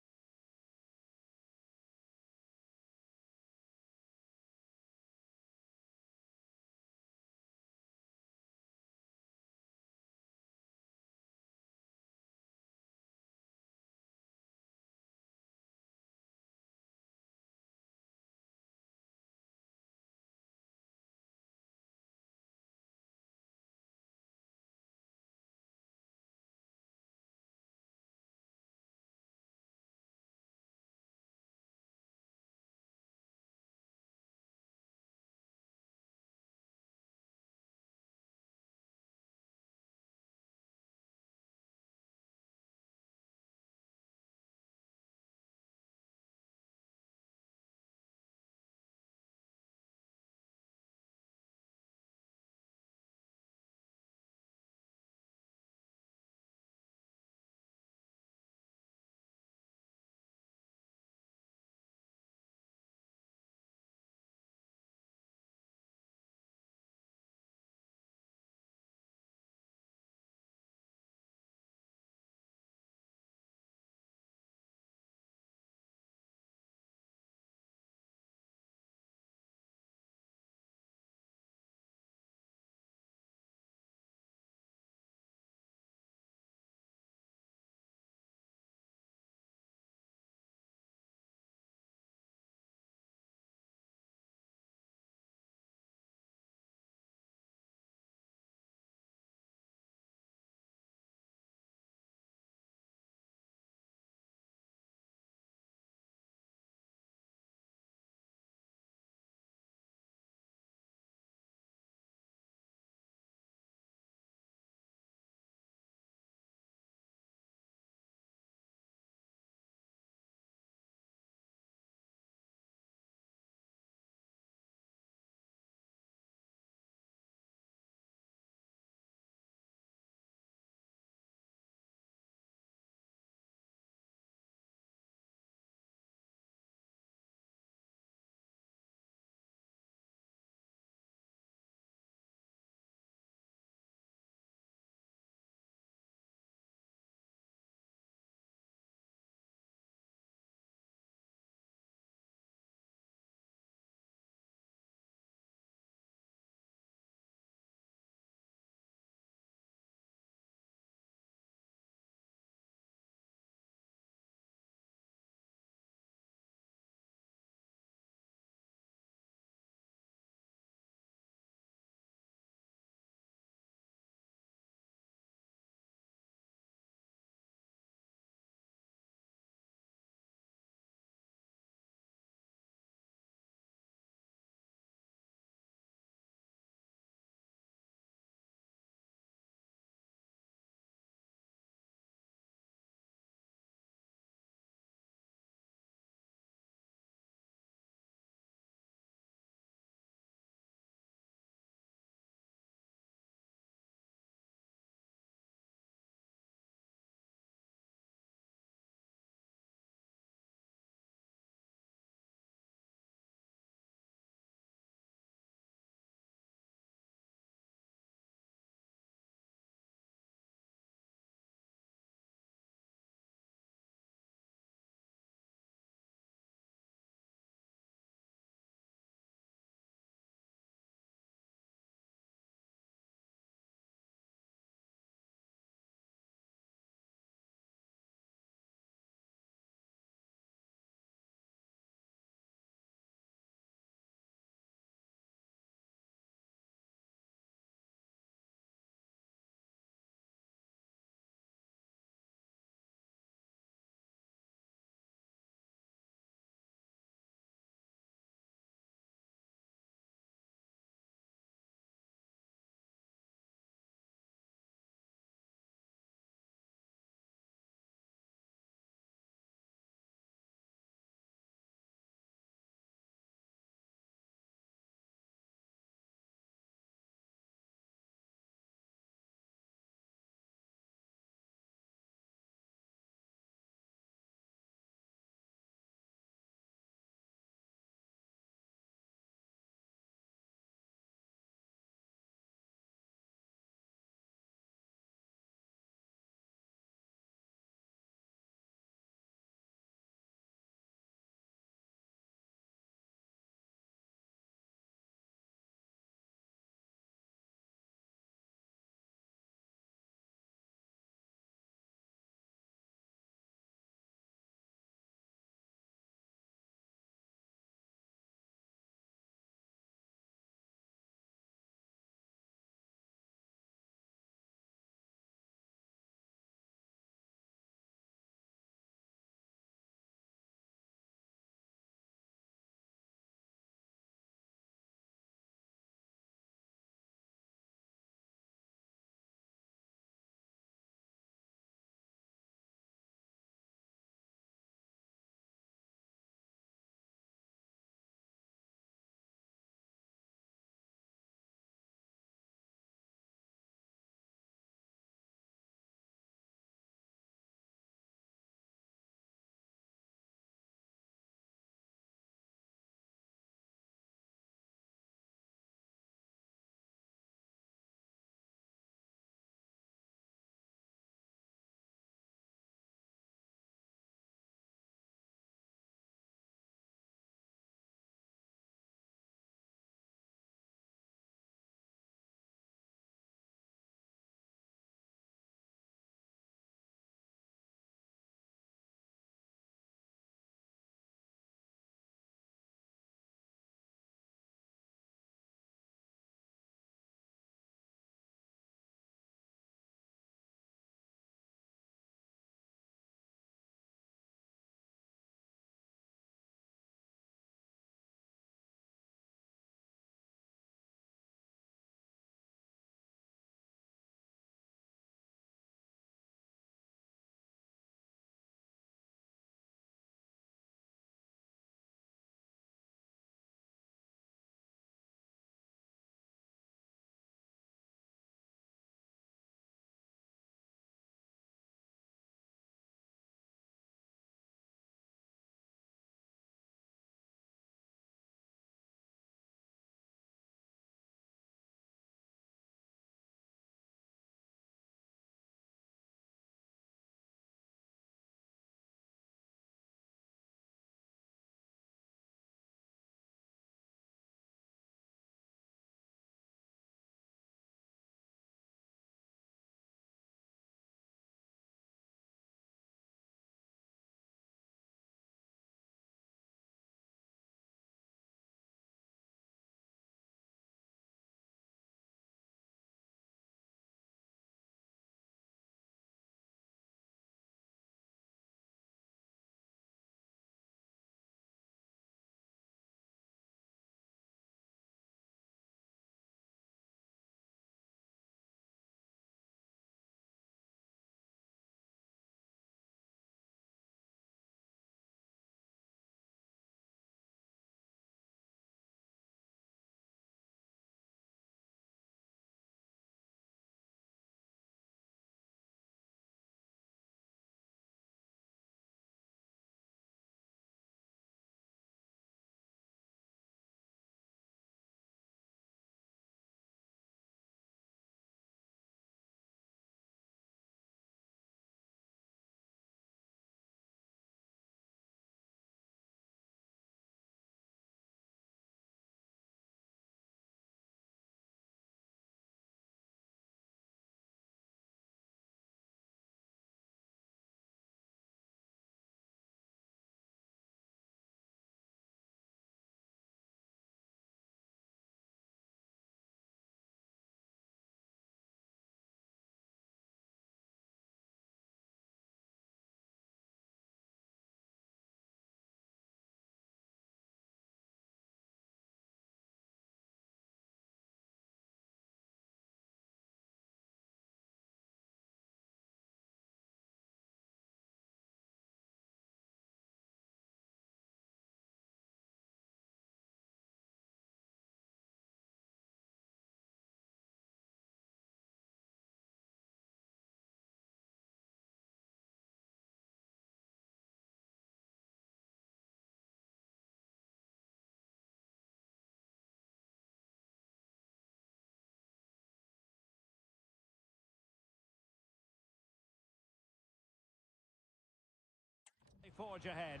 forge ahead.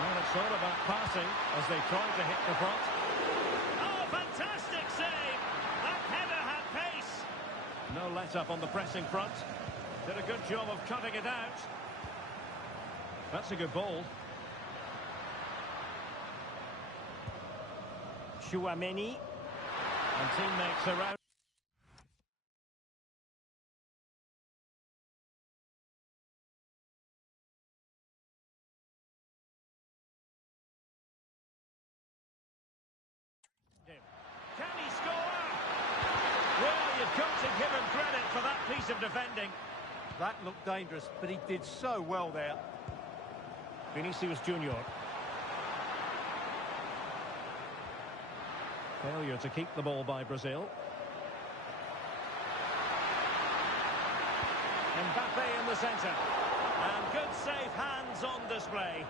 Well, it's all about passing as they try to hit the front. Oh, fantastic save! That header had pace. No let-up on the pressing front. Did a good job of cutting it out. That's a good ball. Tchouaméni. And teammates around. Can he score? Well, you've got to give him credit for that piece of defending. That looked dangerous, but he did so well there. Vinicius Junior. Failure to keep the ball by Brazil. Mbappe in the centre. And good safe hands on display.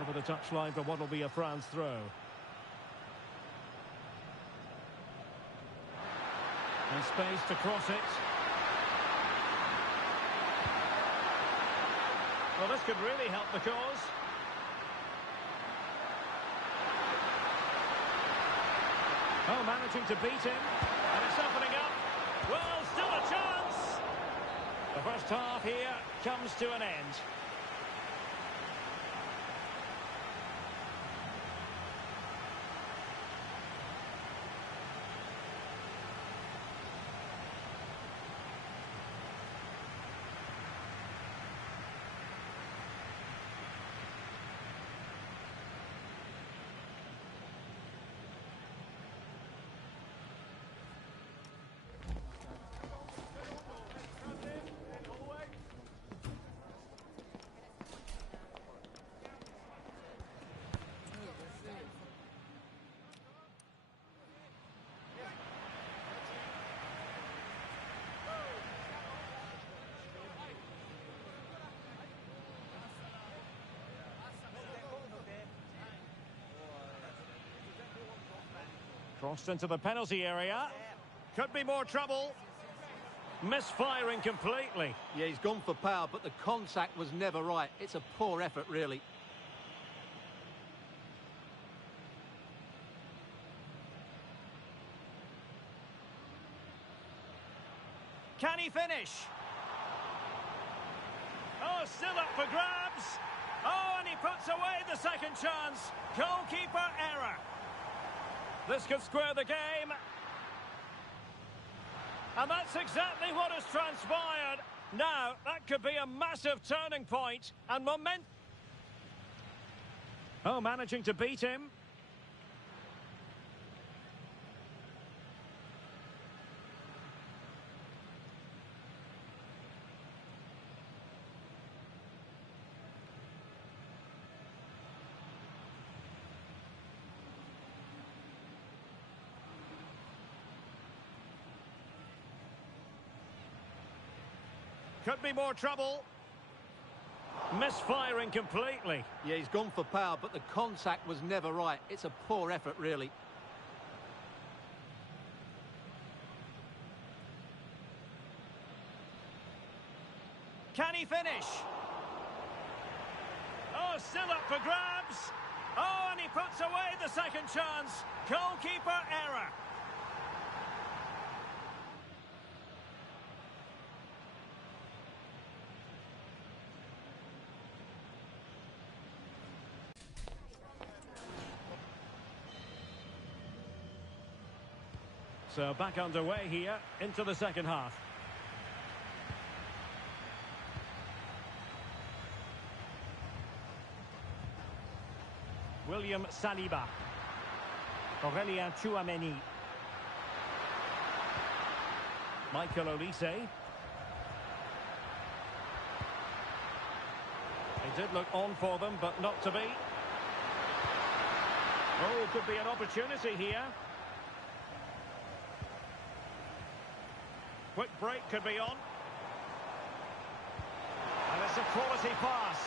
Over the touchline for what will be a France throw. And space to cross it. Well, this could really help the cause. Oh, managing to beat him. And it's opening up. Well, still a chance. The first half here comes to an end. Crossed into the penalty area. Could be more trouble. Misfiring completely. Yeah, he's gone for power, but the contact was never right. It's a poor effort, really. Can he finish? Oh, still up for grabs. Oh, and he puts away the second chance. Goalkeeper error. This could square the game. And that's exactly what has transpired. Now, that could be a massive turning point and momentum. Oh, managing to beat him. Could be more trouble. Misfiring completely. Yeah, he's gone for power, but the contact was never right. It's a poor effort, really. Can he finish? Oh, still up for grabs. Oh, and he puts away the second chance. Goalkeeper error. So back underway here into the second half. William Saliba. Aurélien Tchouaméni. Michael Olise. He did look on for them, but not to be. Oh, could be an opportunity here. Quick break could be on. And it's a quality pass.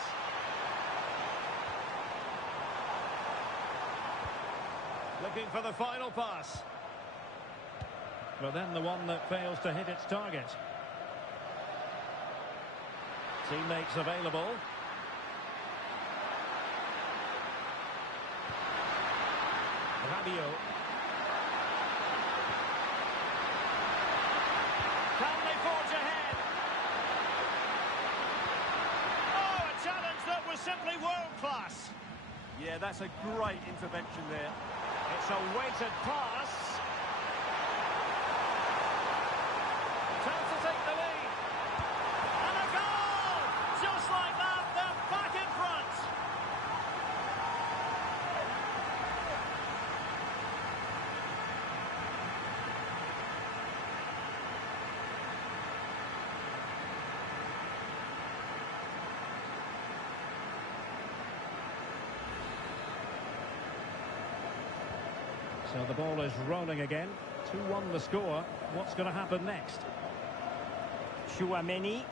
Looking for the final pass. But then the one that fails to hit its target. Teammates available. Rabiot. Can they forge ahead? Oh, a challenge that was simply world-class. Yeah, that's a great intervention there. It's a weighted pass. Chance to take the lead. And a goal! Just like that, they're back in front. So the ball is rolling again. 2-1 the score. What's going to happen next? Tchouaméni.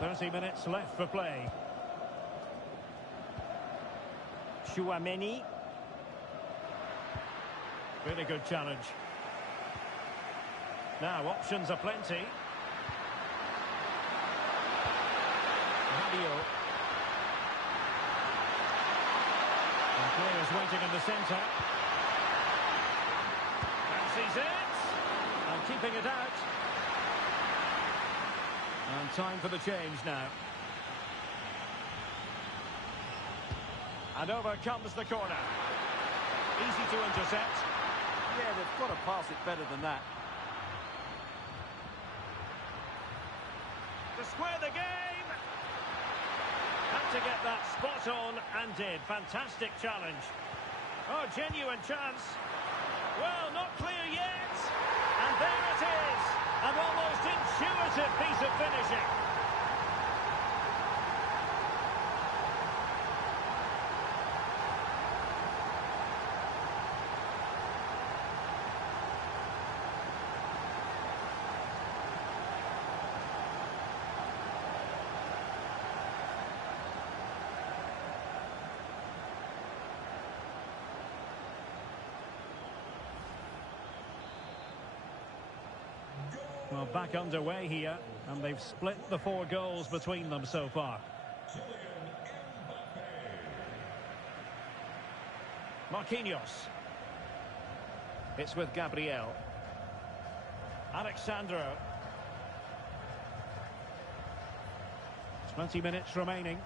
Thirty minutes left for play. Tchouaméni. Really good challenge. Now, options are plenty. Rabiot. And players waiting in the centre. Fancies it. And keeping it out. And time for the change now. And over comes the corner. Easy to intercept. Yeah, they've got to pass it better than that. To square the game. Had to get that spot on and did. Fantastic challenge. Oh, genuine chance. Well, not clear yet. And there it is. An almost intuitive piece of finishing. Well, back underway here, and they've split the 4 goals between them so far. Marquinhos. It's with Gabriel. Alexandro. 20 minutes remaining.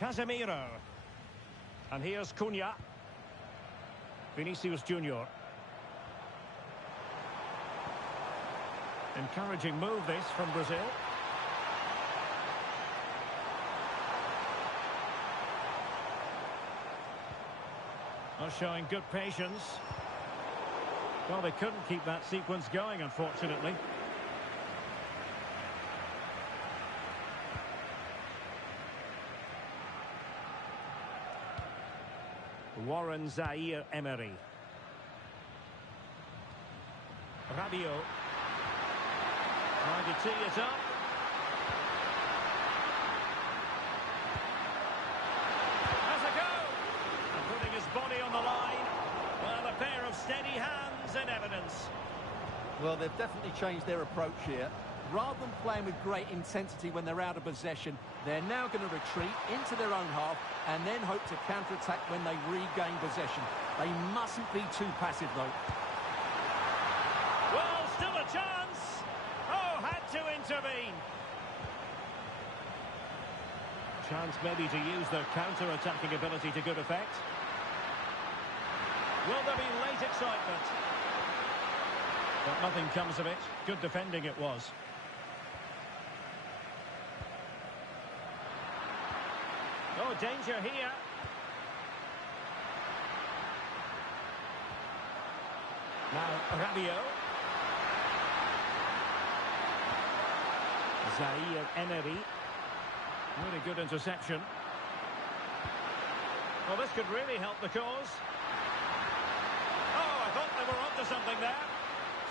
Casemiro. And here's Cunha. Vinicius Junior. Encouraging move this from Brazil. Oh, showing good patience. Well, they couldn't keep that sequence going, unfortunately. Warren Zaïre-Emery. Rabiot. Trying to tee it up. Has a go. And putting his body on the line. Well, a pair of steady hands in evidence. Well, they've definitely changed their approach here. Rather than playing with great intensity when they're out of possession, they're now going to retreat into their own half and then hope to counter-attack when they regain possession. They mustn't be too passive, though. Well, still a chance. Oh, had to intervene. Chance maybe to use their counter-attacking ability to good effect. Will there be late excitement? But nothing comes of it. Good defending it was. Oh, danger here. Now, Rabiot. Zaïre-Emery. Really good interception. Well, this could really help the cause. Oh, I thought they were onto something there.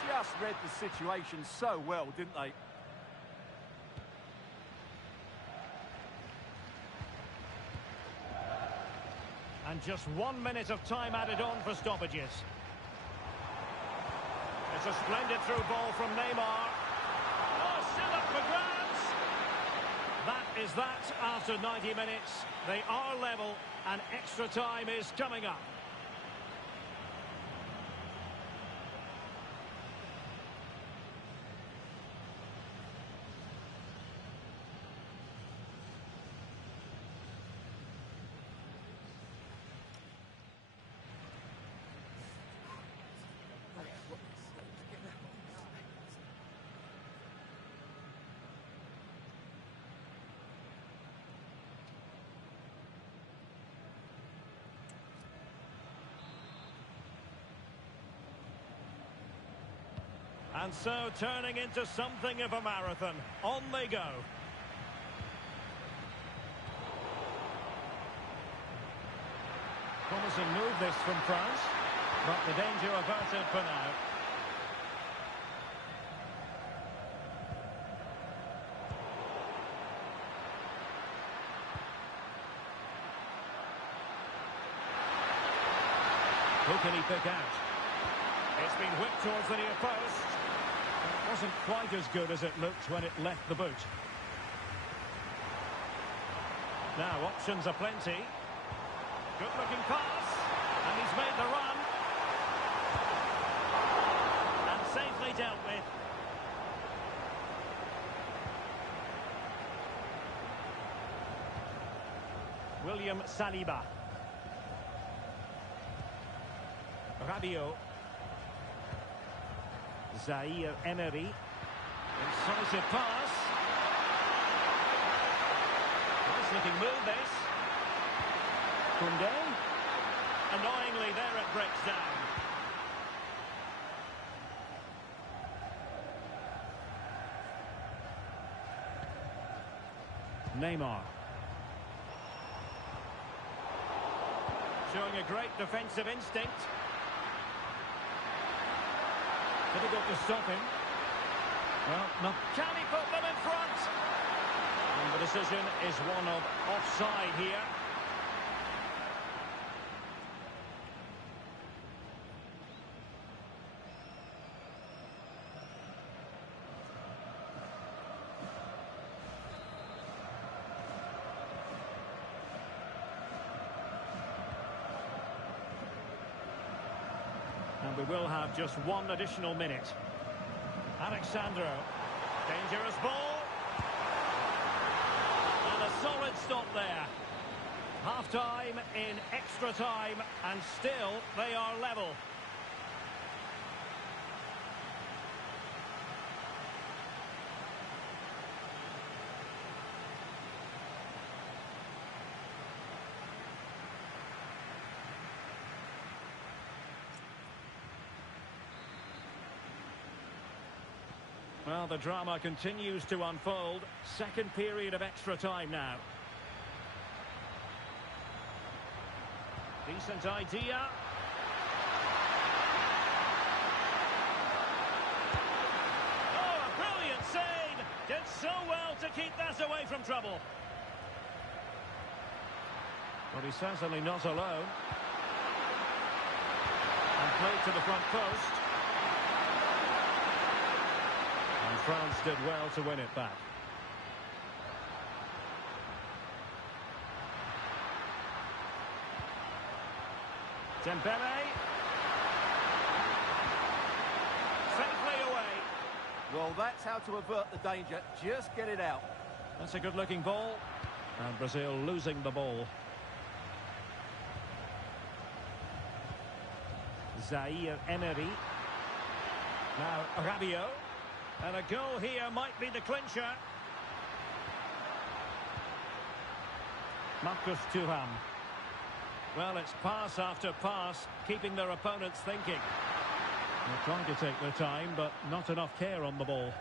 Just read the situation so well, didn't they? And just 1 minute of time added on for stoppages. It's a splendid through ball from Neymar. Oh, still up for grabs. That is that after 90 minutes. They are level and extra time is coming up. And so turning into something of a marathon. On they go. Promising move this from France, but the danger averted for now. Who can he pick out? It's been whipped towards the near post. It wasn't quite as good as it looked when it left the boot. Now, options are plenty. Good-looking pass. And he's made the run. And safely dealt with. William Saliba. Rabiot. Zaire Emery. Incisive pass. Nice looking move this. Koundé. Annoyingly there it breaks down. Neymar. Showing a great defensive instinct. Difficult to stop him. Well, no. Can he put them in front? And the decision is one of offside here. And we will have just one additional minute. Alexandro. Dangerous ball. And a solid stop there. Half-time in extra time, and still they are level. Well, the drama continues to unfold. Second period of extra time now. Decent idea. Oh, a brilliant save! Did so well to keep that away from trouble. But he's certainly not alone. And played to the front post. And France did well to win it back. Dembele. Safely away. Well, that's how to avert the danger. Just get it out. That's a good-looking ball. And Brazil losing the ball. Zaire Emery. Now Rabiot. And a goal here might be the clincher. Marcus Thuram. Well, it's pass after pass, keeping their opponents thinking. They're trying to take their time, but not enough care on the ball.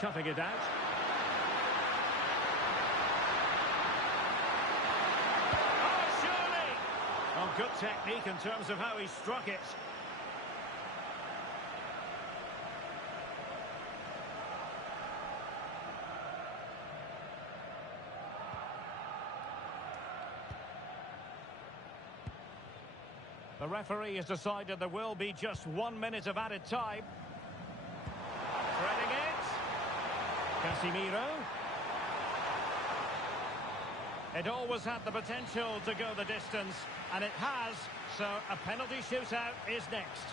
cutting it out. Oh, surely! Oh, good technique in terms of how he struck it. The referee has decided there will be just 1 minute of added time. Threading it. Casemiro. It always had the potential to go the distance, and it has, so a penalty shootout is next.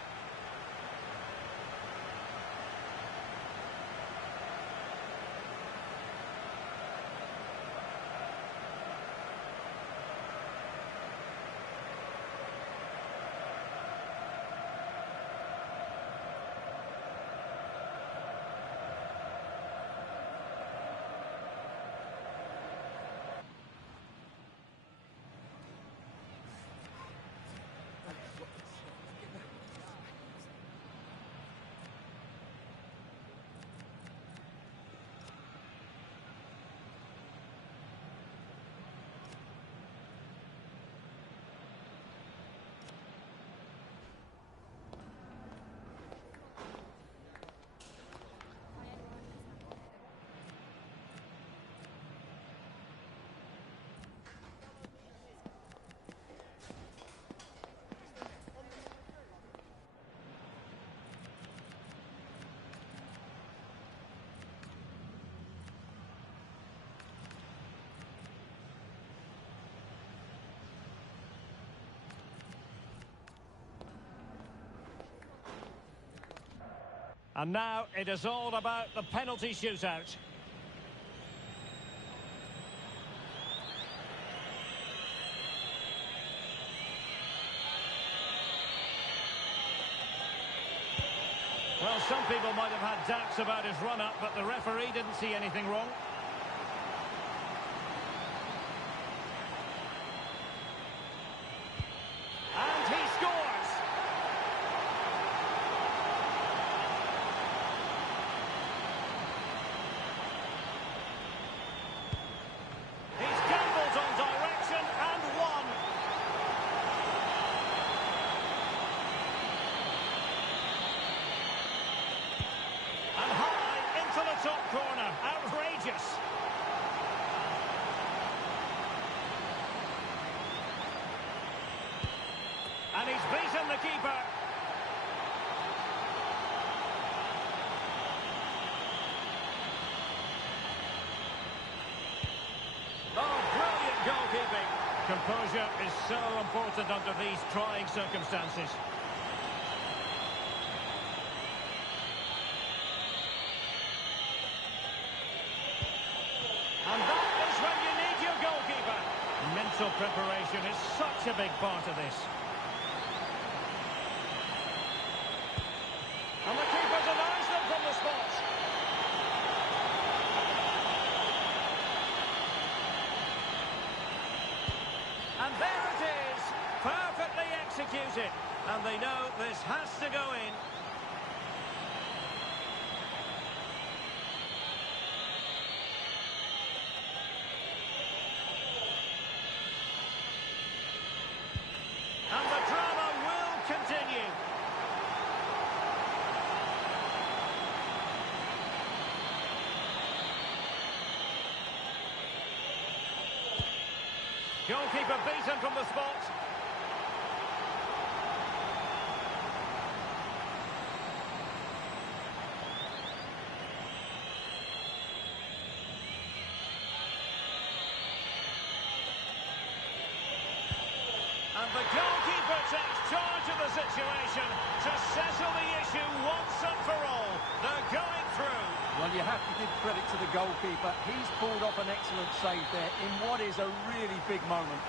And now it is all about the penalty shootout. Well, some people might have had doubts about his run-up, but the referee didn't see anything wrong. And he scores! He's gambled on direction and won. And high into the top corner. Outrageous. And he's beaten the keeper. Oh, brilliant goalkeeping. Composure is so important under these trying circumstances. And that is when you need your goalkeeper. Mental preparation is such a big part of this. And the keeper denies them from the spot. And there it is, perfectly executed. And they know this has to go in. And the drama will continue. Goalkeeper beaten from the spot. And the goalkeeper takes charge of the situation to settle the issue once and for all. They're going through. Well, you have to give credit to the goalkeeper. He's pulled off an excellent save there in what is a really big moment.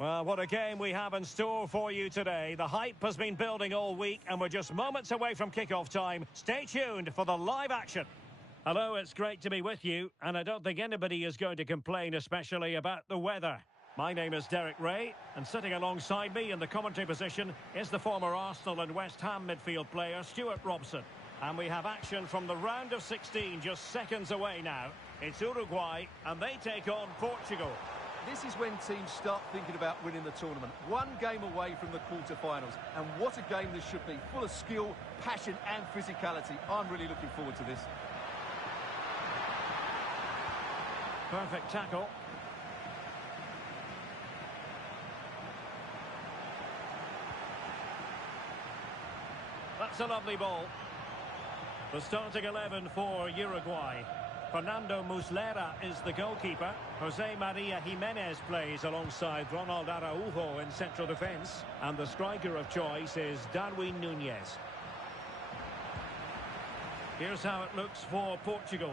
Well, what a game we have in store for you today. The hype has been building all week, and we're just moments away from kickoff time. Stay tuned for the live action. Hello, it's great to be with you, and I don't think anybody is going to complain, especially about the weather. My name is Derek Ray, and sitting alongside me in the commentary position is the former Arsenal and West Ham midfield player, Stuart Robson. And we have action from the round of 16 just seconds away now. It's Uruguay, and they take on Portugal. This is when teams start thinking about winning the tournament. One game away from the quarter-finals. And what a game this should be. Full of skill, passion and physicality. I'm really looking forward to this. Perfect tackle. That's a lovely ball. The starting 11 for Uruguay. Fernando Muslera is the goalkeeper. Jose Maria Jimenez plays alongside Ronald Araujo in central defence. And the striker of choice is Darwin Núñez. Here's how it looks for Portugal.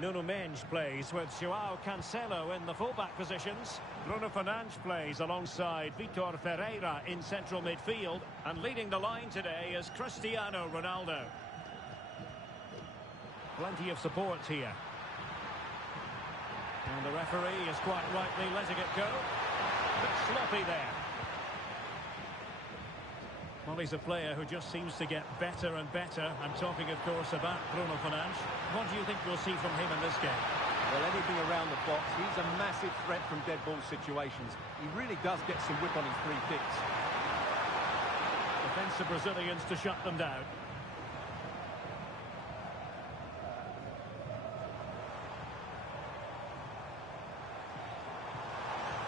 Nuno Mendes plays with João Cancelo in the fullback positions. Bruno Fernandes plays alongside Vitor Ferreira in central midfield. And leading the line today is Cristiano Ronaldo. Plenty of support here. And the referee is quite rightly letting it go. A bit sloppy there. Well, he's a player who just seems to get better and better. I'm talking, of course, about Bruno Fernandes. What do you think we'll see from him in this game? Well, anything around the box. He's a massive threat from dead ball situations. He really does get some whip on his free kicks. Defensive Brazilians to shut them down.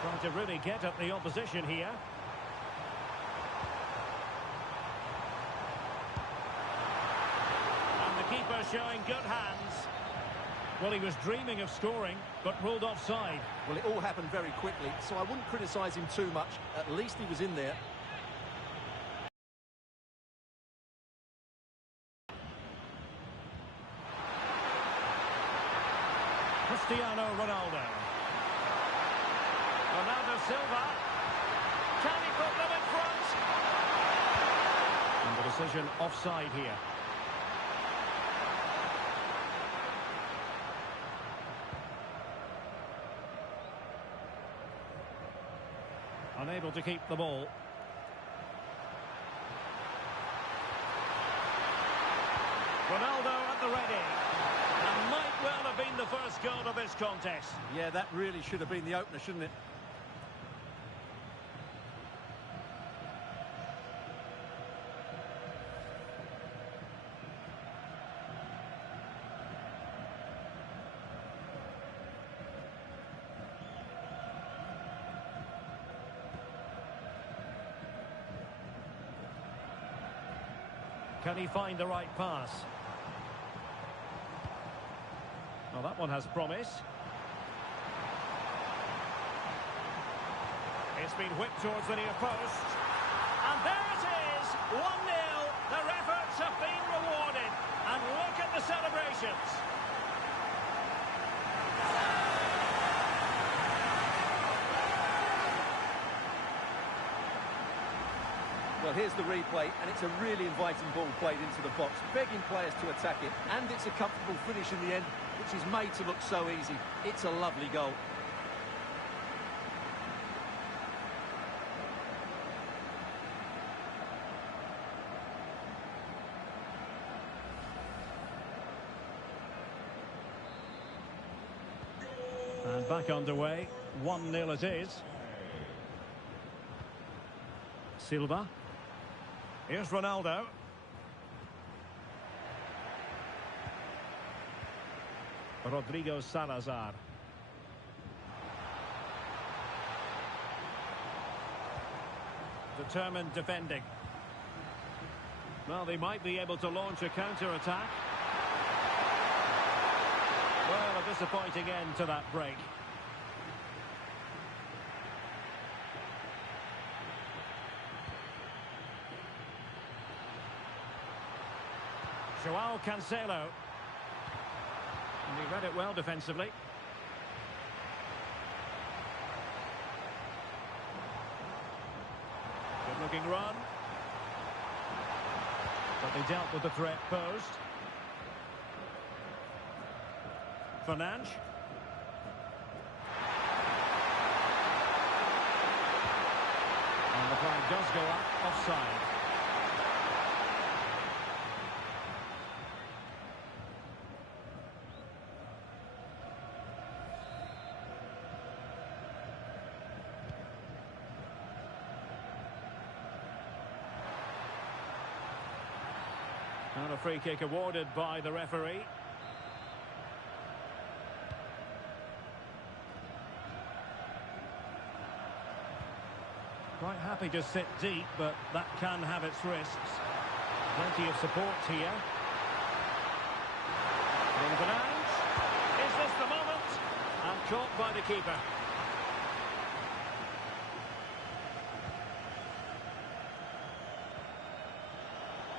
Trying to really get at the opposition here. And the keeper showing good hands. Well, he was dreaming of scoring, but ruled offside. Well, it all happened very quickly, so I wouldn't criticise him too much. At least he was in there. Cristiano Ronaldo. Ronaldo Silva. Can he put them in front? And the decision offside here. Unable to keep the ball. Ronaldo at the ready. And might well have been the first goal of this contest. Yeah, that really should have been the opener, shouldn't it? Can he find the right pass? Well, that one has promise. It's been whipped towards the near post. And there it is! 1-0. Their efforts have been rewarded. And look at the celebrations. Well, here's the replay, and it's a really inviting ball played into the box, begging players to attack it, and it's a comfortable finish in the end, which is made to look so easy. It's a lovely goal. And back underway. 1-0 it is. Silva. Here's Ronaldo. Rodrigo Salazar. Determined defending. Well, they might be able to launch a counter-attack. Well, a disappointing end to that break. João Cancelo. And he read it well defensively. Looking run. But they dealt with the threat posed. Fernandes. And the flag does go up, offside. And a free kick awarded by the referee. Quite happy to sit deep, but that can have its risks. Plenty of support here. Fernandes. Is this the moment? And caught by the keeper.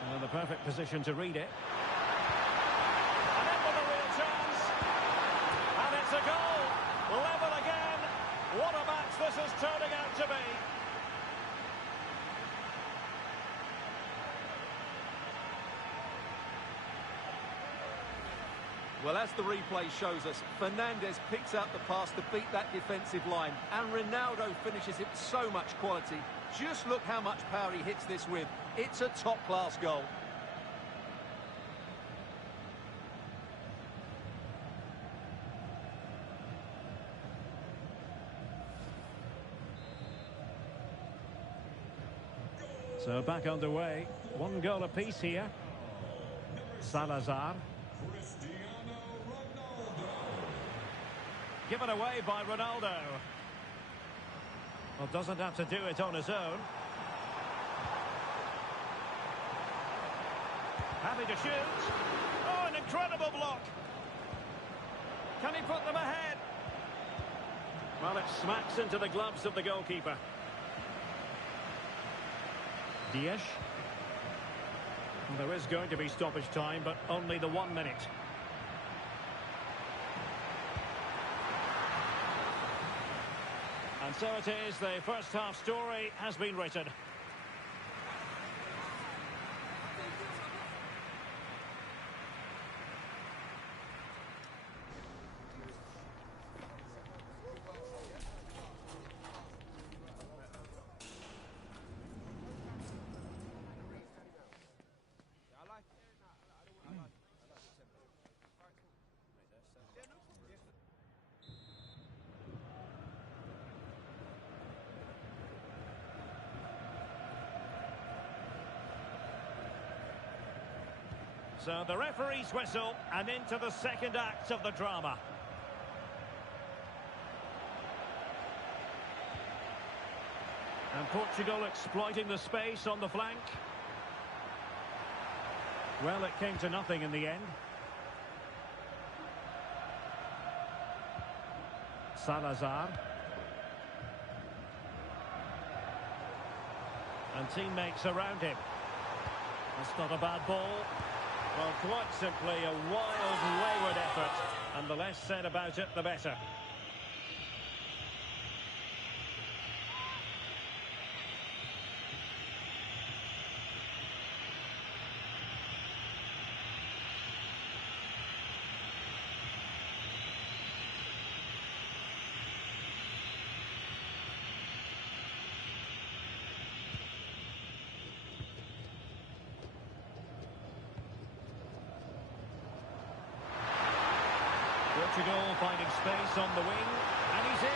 And in the perfect position to read it. And in with a real chance. And it's a goal. Level again. What a match this is turning out to be. Well, as the replay shows us, Fernandes picks out the pass to beat that defensive line. And Ronaldo finishes it with so much quality. Just look how much power he hits this with. It's a top-class goal. So back underway. One goal apiece here. Salazar. Cristiano Ronaldo. Given away by Ronaldo. Well, doesn't have to do it on his own. Happy to shoot. Oh, an incredible block. Can he put them ahead? Well, it smacks into the gloves of the goalkeeper. Dias. There is going to be stoppage time, but only the 1 minute. And so it is, the first half story has been written. So the referee's whistle, and into the second act of the drama. And Portugal exploiting the space on the flank. Well, it came to nothing in the end. Salazar. And teammates around him. That's not a bad ball. Well, quite simply a wild, wayward effort. And the less said about it, the better. Portugal finding space on the wing, and he's in.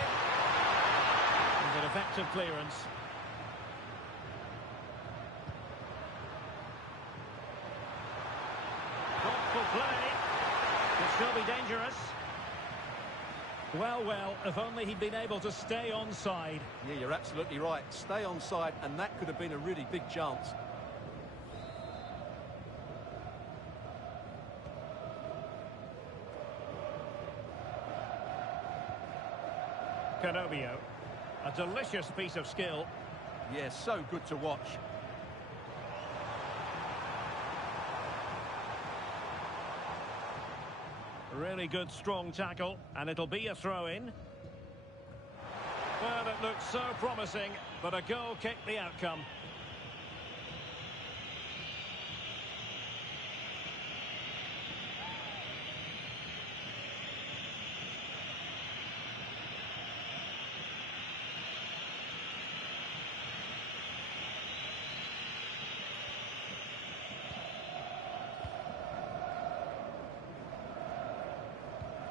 It's an effective clearance. Thoughtful play. Could still be dangerous. Well, well, if only he'd been able to stay onside. Yeah, you're absolutely right. Stay onside, and that could have been a really big chance. Canobio. A delicious piece of skill. Yeah, so good to watch. Really good, strong tackle, and it'll be a throw-in. Well, it looked so promising, but a goal kicked the outcome.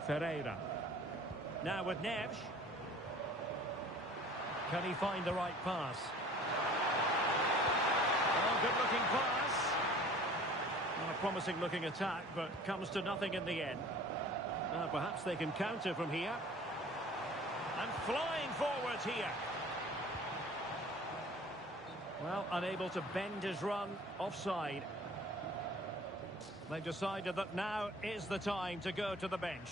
Ferreira. Now with Neves. Can he find the right pass? Oh, good-looking pass. Well, a promising-looking attack, but comes to nothing in the end. Perhaps they can counter from here. And flying forwards here. Well, unable to bend his run, offside. They've decided that now is the time to go to the bench.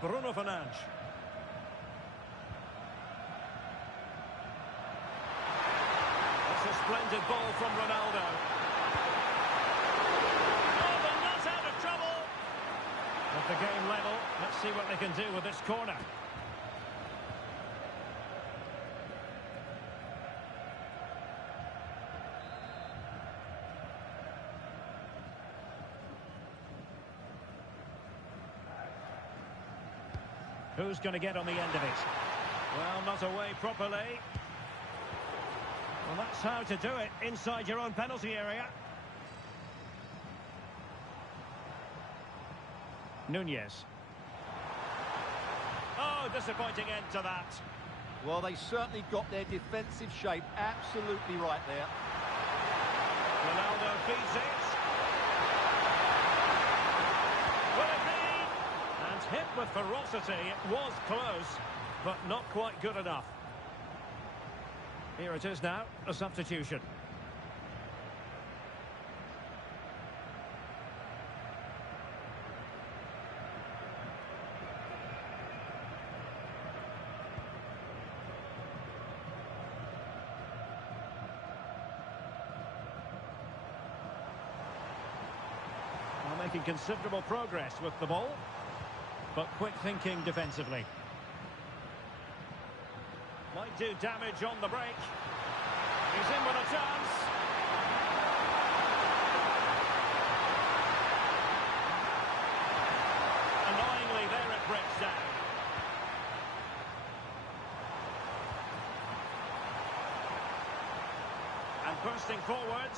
Bruno Fernandes. That's a splendid ball from Ronaldo. Oh, they're not out of trouble. At the game level, let's see what they can do with this corner. Who's going to get on the end of it? Well, not away properly. Well, that's how to do it inside your own penalty area. Nunez. Oh, disappointing end to that. Well, they certainly got their defensive shape absolutely right there. Ronaldo feeds it. Will it be? And hit with ferocity. It was close, but not quite good enough. Here it is now, a substitution. Making considerable progress with the ball, but quick thinking defensively. Might do damage on the break. He's in with a chance. Annoyingly, there it breaks down. And bursting forward.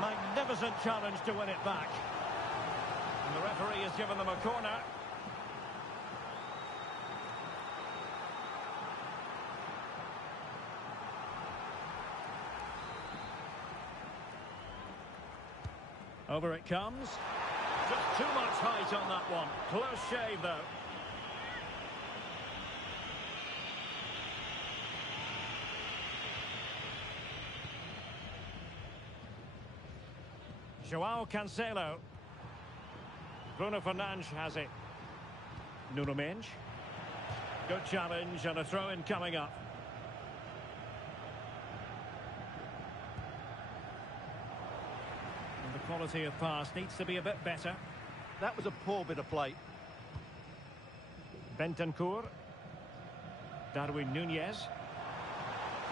Magnificent challenge to win it back. And the referee has given them a corner. Over it comes. Just too much height on that one. Close shave, though. João Cancelo. Bruno Fernandes has it. Nuno Mendes. Good challenge and a throw-in coming up. And the quality of pass needs to be a bit better. That was a poor bit of play. Bentancur. Darwin Nunez.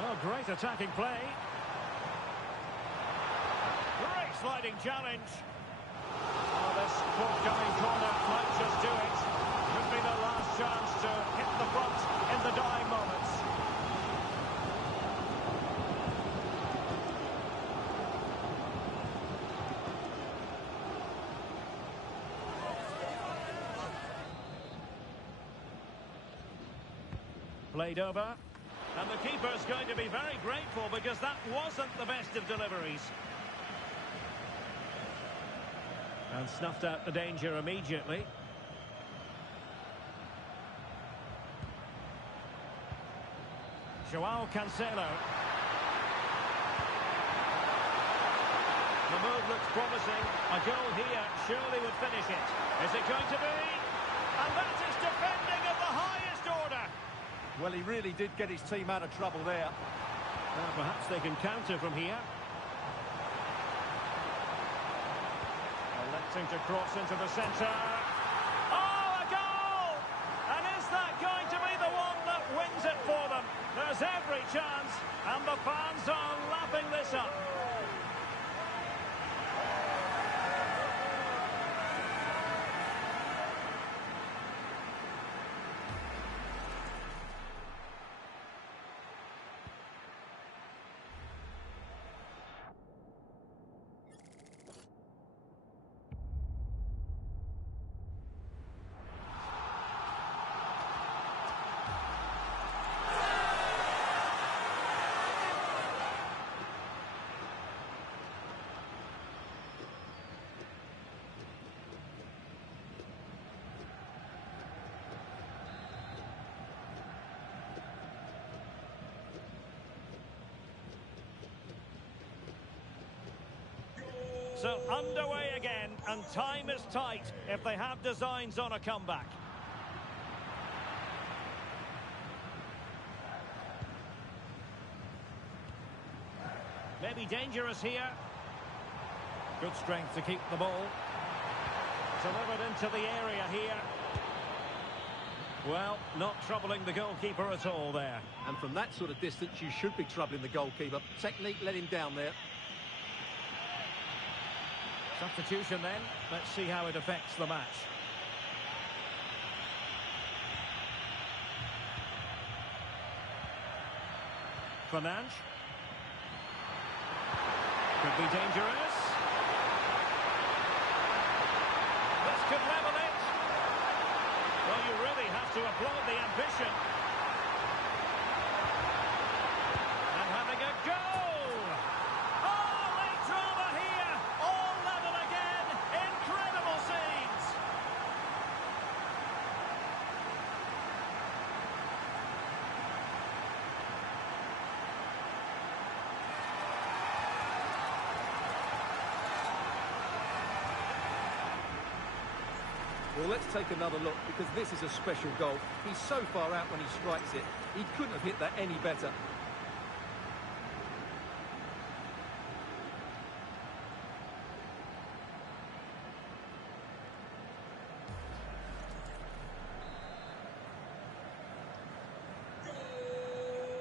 Oh, great attacking play. Great sliding challenge. Oh, this forthcoming corner might just do it. Could be the last chance to hit the front in the dying moments. Played over. And the keeper's going to be very grateful because that wasn't the best of deliveries. And snuffed out the danger immediately. João Cancelo. The move looks promising. A goal here surely would finish it. Is it going to be? And that is defending of the highest order. Well, he really did get his team out of trouble there. Well, perhaps they can counter from here. Electing to cross into the centre. Oh, a has every chance, and the fans are lapping this up. So underway again, and time is tight if they have designs on a comeback. Maybe dangerous here. Good strength to keep the ball. Delivered into the area here. Well, not troubling the goalkeeper at all there. And from that sort of distance, you should be troubling the goalkeeper. Technique let him down there. Substitution then. Let's see how it affects the match. Fernandes. Could be dangerous. This could level it. Well, you really have to applaud the ambition. And having a go! Oh, late drama here! All level again! Incredible scenes! Well, let's take another look, because this is a special goal. He's so far out when he strikes it. He couldn't have hit that any better.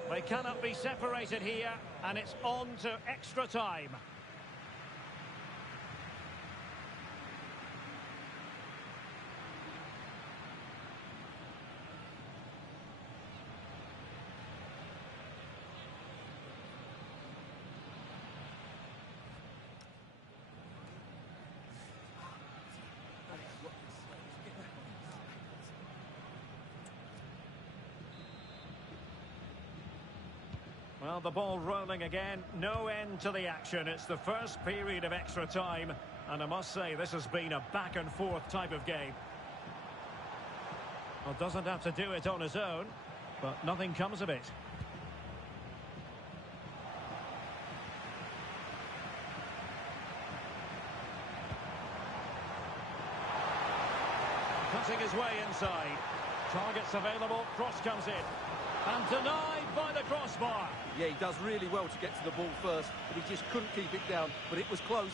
They cannot be separated here, and it's on to extra time. Well, the ball rolling again. No end to the action. It's the first period of extra time. And I must say, this has been a back-and-forth type of game. Well, doesn't have to do it on his own, but nothing comes of it. Cutting his way inside. Targets available. Cross comes in. And denied by the crossbar. Yeah, he does really well to get to the ball first, but he just couldn't keep it down. But it was close.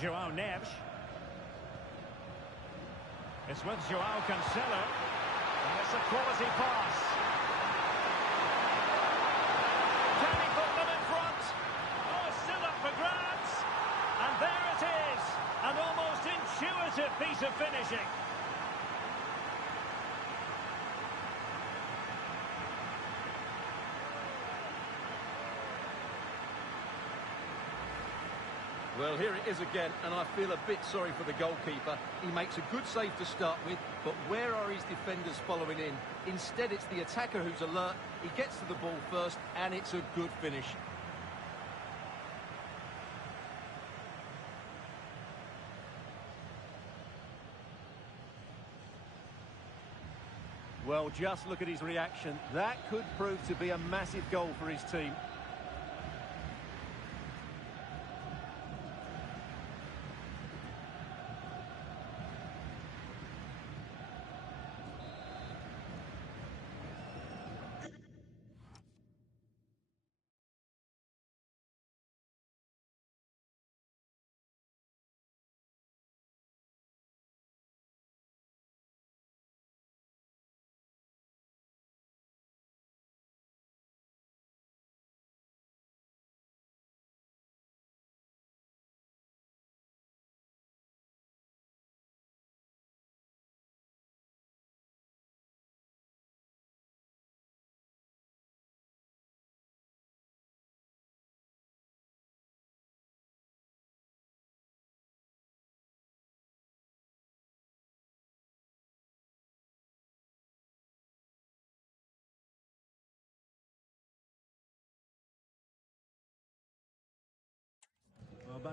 João Neves. It's with João Cancelo. And it's a quality pass. Can he put them in front? Oh, still up for grabs. And there it is. An almost intuitive piece of finishing. Well, here it is again, and I feel a bit sorry for the goalkeeper. He makes a good save to start with, but where are his defenders following in? Instead, it's the attacker who's alert. He gets to the ball first, and it's a good finish. Well, just look at his reaction. That could prove to be a massive goal for his team.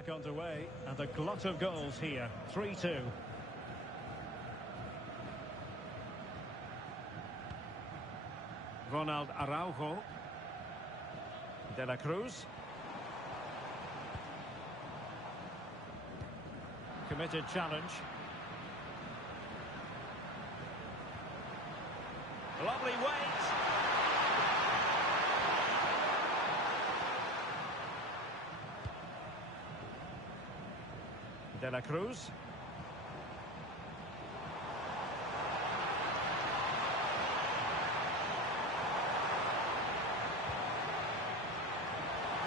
back underway, and a glut of goals here. 3-2. Ronald Araujo. De la Cruz. Committed challenge. Lovely weight. De la Cruz.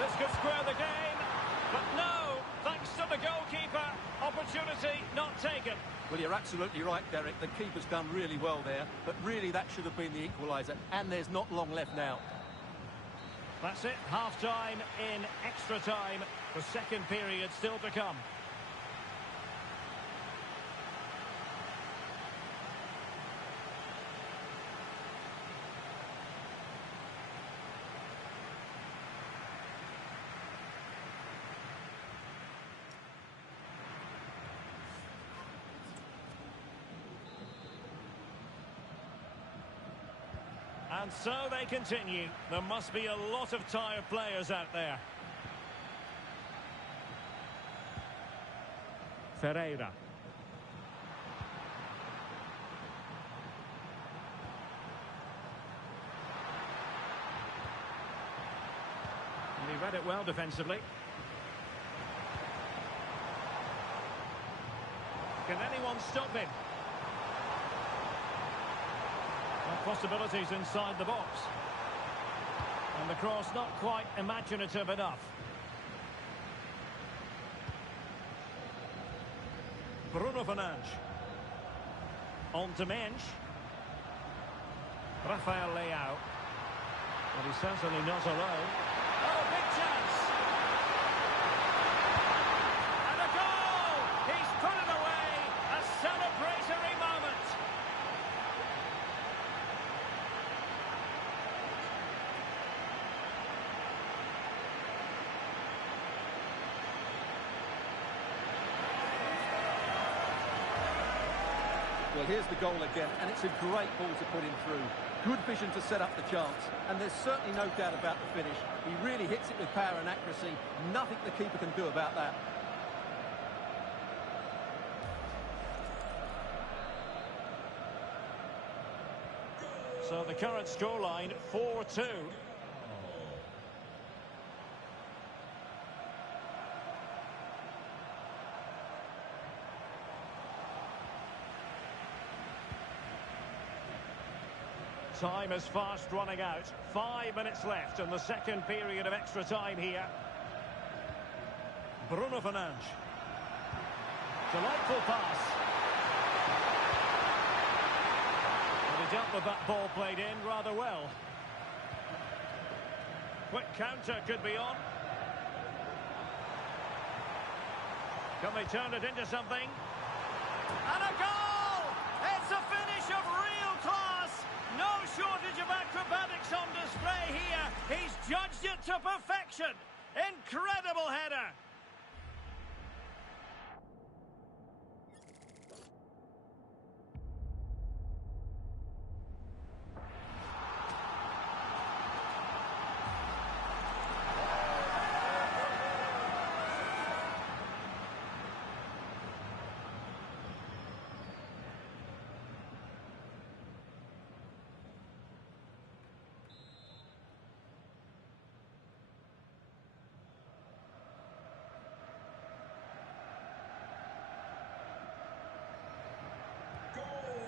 This could square the game, but no, thanks to the goalkeeper, opportunity not taken. Well, you're absolutely right, Derek. The keeper's done really well there, but really that should have been the equaliser, and there's not long left now. That's it, half-time in extra time. The second period still to come. And so they continue. There must be a lot of tired players out there. Ferreira. And he read it well defensively. Can anyone stop him? Possibilities inside the box. And the cross not quite imaginative enough. Bruno Fernandes. On to Mensch. Rafael Leao. But he's certainly not alone. Oh, big chance! And a goal! He's put it away! A celebratory moment! Well, here's the goal again, and it's a great ball to put him through. Good vision to set up the chance, and there's certainly no doubt about the finish. He really hits it with power and accuracy. Nothing the keeper can do about that. So the current scoreline, 4-2. Time is fast running out. 5 minutes left in the second period of extra time here. Bruno Fernandes. Delightful pass. And he dealt with that ball played in rather well. Quick counter could be on. Can they turn it into something? And a goal! It's a finish of real class! No shortage of acrobatics on display here. He's judged it to perfection. Incredible header.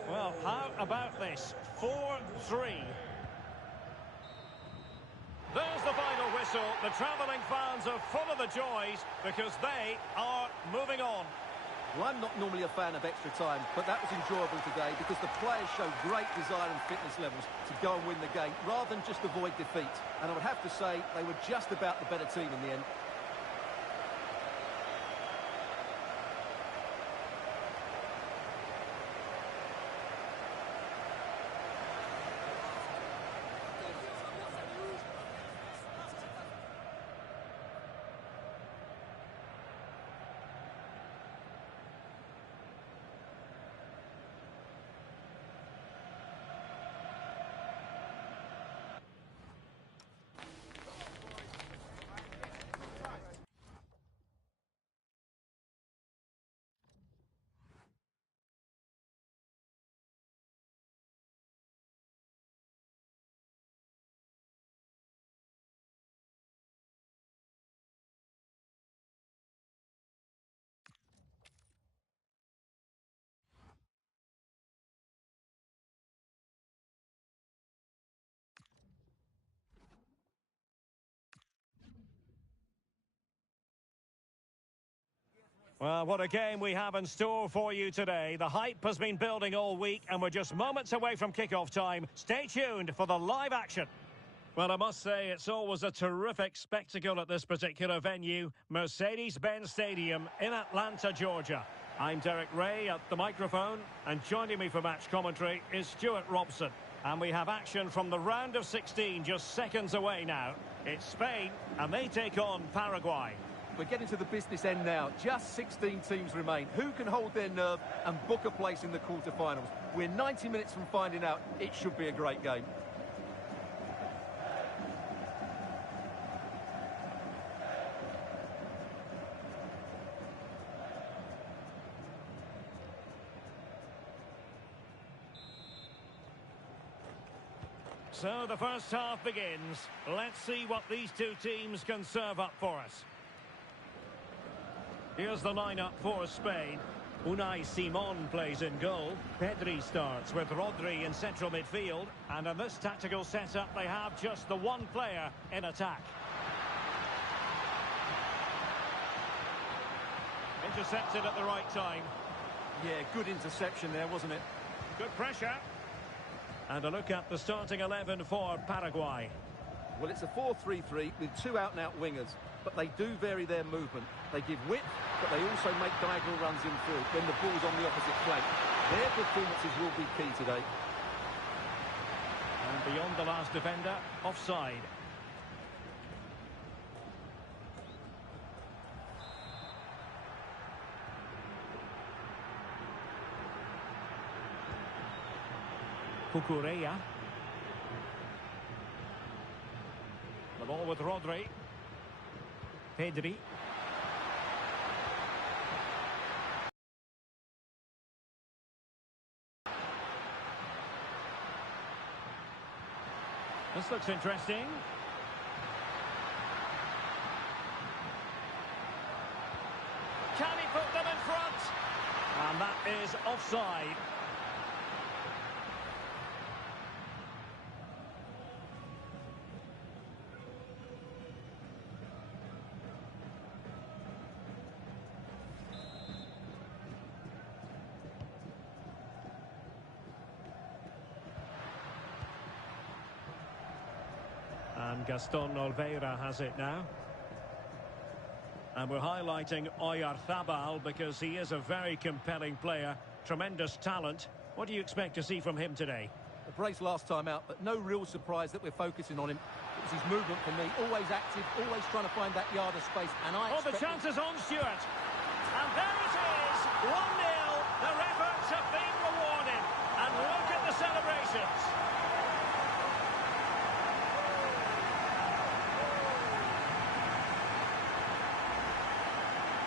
Well, how about this? 4-3. There's the final whistle. The travelling fans are full of the joys because they are moving on. Well, I'm not normally a fan of extra time, but that was enjoyable today because the players showed great desire and fitness levels to go and win the game rather than just avoid defeat. And I would have to say they were just about the better team in the end. Well, what a game we have in store for you today. The hype has been building all week, and we're just moments away from kickoff time. Stay tuned for the live action. Well, I must say, it's always a terrific spectacle at this particular venue, Mercedes-Benz Stadium in Atlanta, Georgia. I'm Derek Ray at the microphone, and joining me for match commentary is Stuart Robson. And we have action from the round of 16 just seconds away now. It's Spain, and they take on Paraguay. We're getting to the business end now. Just 16 teams remain. Who can hold their nerve and book a place in the quarterfinals? We're 90 minutes from finding out. It should be a great game. So the first half begins. Let's see what these two teams can serve up for us. Here's the lineup for Spain. Unai Simon plays in goal. Pedri starts with Rodri in central midfield. And in this tactical setup, they have just the one player in attack. Intercepted at the right time. Yeah, good interception there, wasn't it? Good pressure. And a look at the starting 11 for Paraguay. Well, it's a 4-3-3 with two out-and-out wingers, but they do vary their movement. They give width, but they also make diagonal runs in field when the ball's on the opposite flank. Their performances will be key today. And beyond the last defender, offside. Cucurella. The ball with Rodri. Pedri. This looks interesting. Can he put them in front? And that is offside. And Gaston Oliveira has it now. And we're highlighting Oyarzabal because he is a very compelling player. Tremendous talent. What do you expect to see from him today? A brace last time out, but no real surprise that we're focusing on him. It's his movement for me. Always active, always trying to find that yard of space. And the chance is on, Stuart. And there it is. 1-0. Their efforts have been rewarded. And look at the celebrations.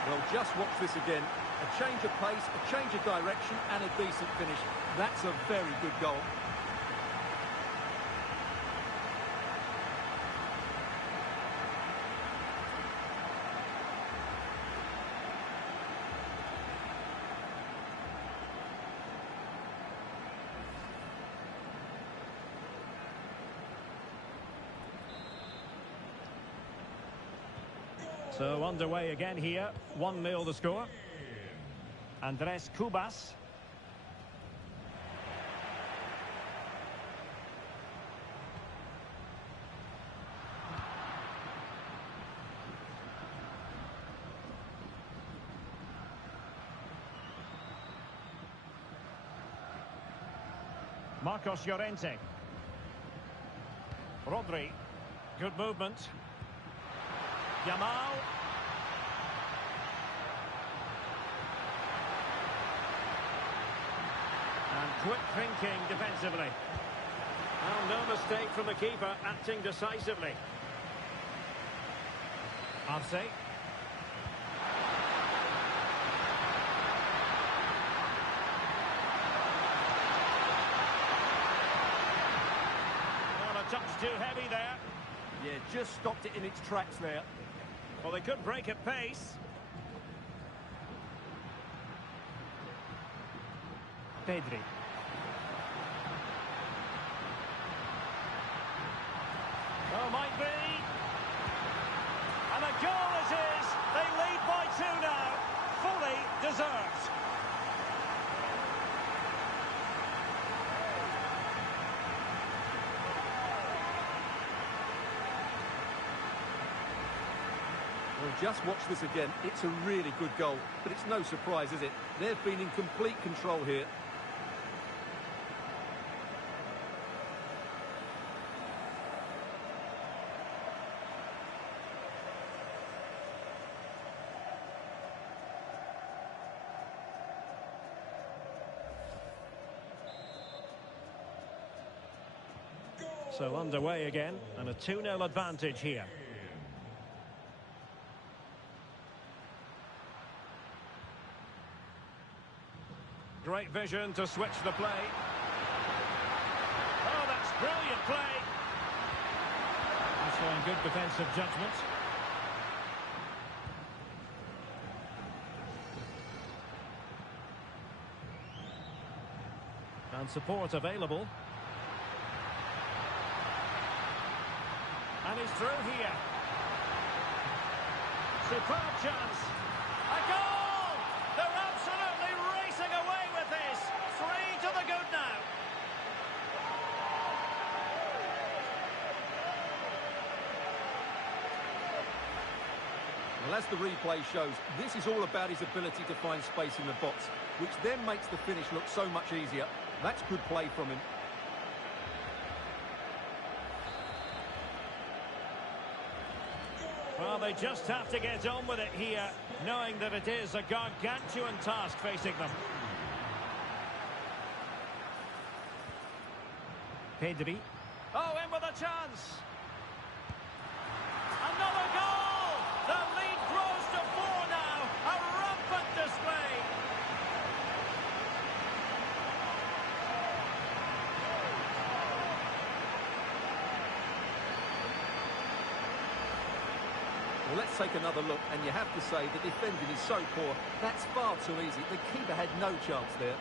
Well, just watch this again. A change of pace, a change of direction, and a decent finish. That's a very good goal. So underway again here. 1-0 the score. Andres Cubas. Marcos Llorente. Rodri. Good movement. Yamal. And quick thinking defensively. Well, no mistake from the keeper, acting decisively. Arce. Well, a touch too heavy there. Yeah, just stopped it in its tracks there. Well, they could break at pace. Pedri. Oh, might be. And a goal it is. They lead by 2 now. fully deserved. Well, just watch this again. It's a really good goal, but it's no surprise, is it? They've been in complete control here. So underway again, and a 2-0 advantage here. Great vision to switch the play. Oh, that's brilliant play. He's showing good defensive judgment. And support available. And he's through here. Superb chance. A goal! They're absolutely racing away with this. 3 to the good now. Well, as the replay shows, this is all about his ability to find space in the box, which then makes the finish look so much easier. That's good play from him. Well, they just have to get on with it here, knowing that it is a gargantuan task facing them. Pedri. Oh, in with a chance. Another goal! The lead grows to 4 now. A rampant display. Well, let's take another look, and you have to say the defending is so poor. That's far too easy. The keeper had no chance there.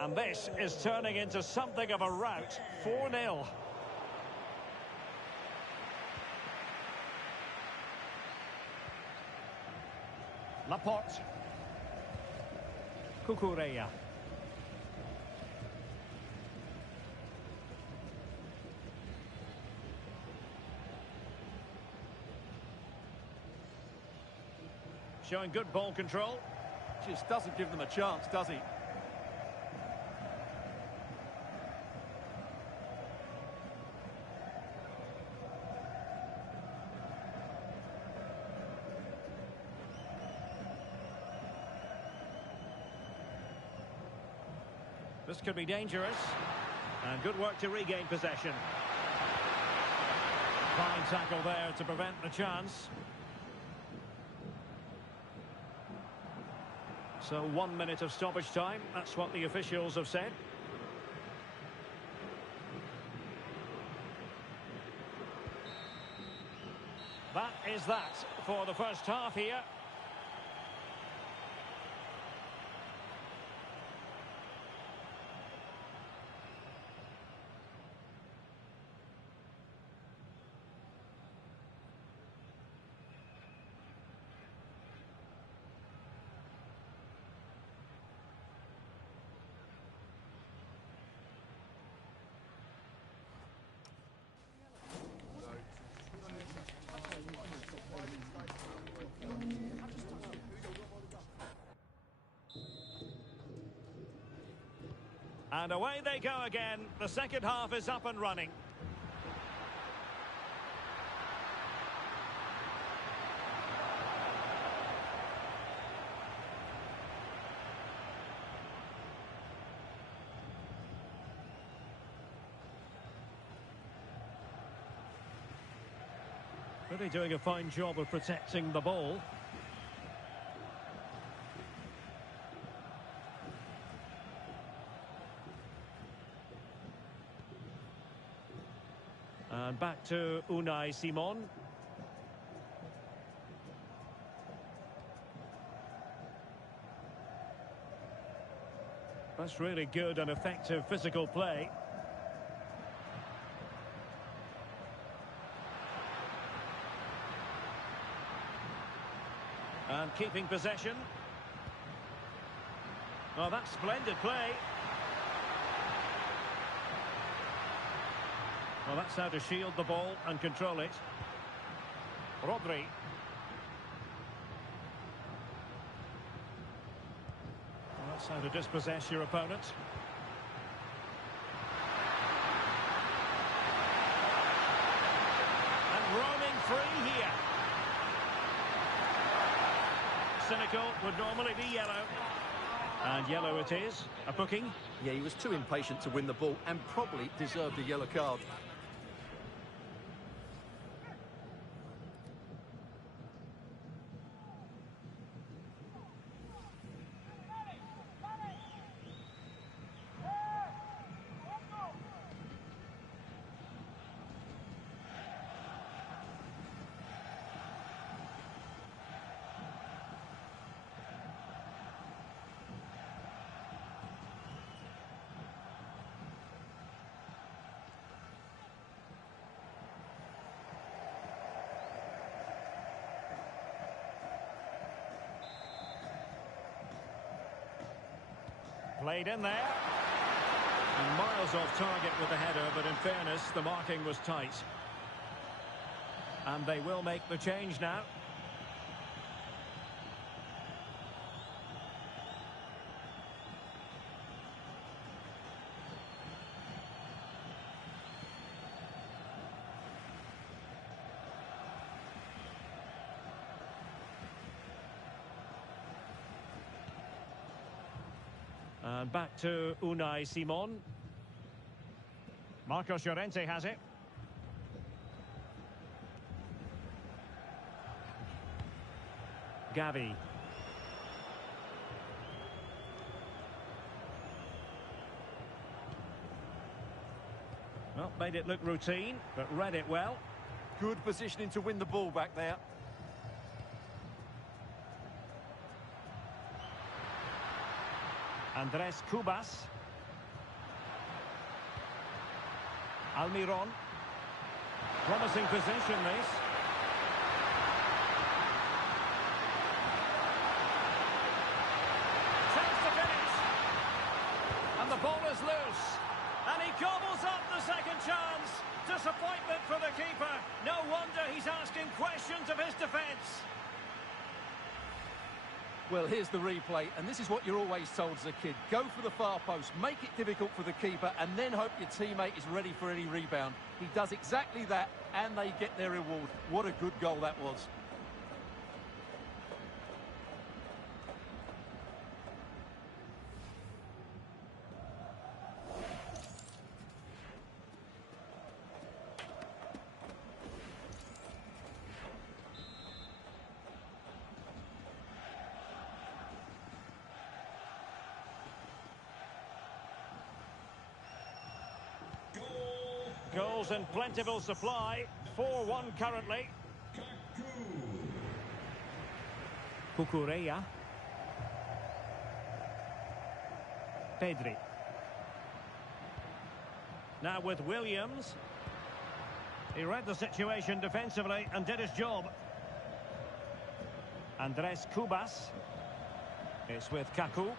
And this is turning into something of a rout. 4-0. Laporte. Cucurella. Showing good ball control. Just doesn't give them a chance, does he? This could be dangerous. And good work to regain possession. Fine tackle there to prevent the chance. So 1 minute of stoppage time. That's what the officials have said. That is that for the first half here. And away they go again. The second half is up and running. Really doing a fine job of protecting the ball. And back to Unai Simon. That's really good and effective physical play. And keeping possession. Oh, that's splendid play. Well, that's how to shield the ball and control it. Rodri. Well, that's how to dispossess your opponent. And roaming free here. Cynical would normally be yellow. And yellow it is. A booking. Yeah, he was too impatient to win the ball and probably deserved a yellow card. Played in there. And miles off target with the header, but in fairness, the marking was tight. And they will make the change now. And back to Unai Simon. Marcos Llorente has it. Gavi. Well, made it look routine, but read it well. Good positioning to win the ball back there. Andres Cubas. Almiron. Promising position, this. Chance to finish. And the ball is loose. And he gobbles up the second chance. Disappointment for the keeper. No wonder he's asking questions of his defence. Well, here's the replay, and this is what you're always told as a kid. Go for the far post, make it difficult for the keeper, and then hope your teammate is ready for any rebound. He does exactly that, and they get their reward. What a good goal that was. Goals in plentiful supply. 4-1 currently. Cucurella. Pedri. Now with Williams. He read the situation defensively and did his job. Andres Cubas. It's with Kaku.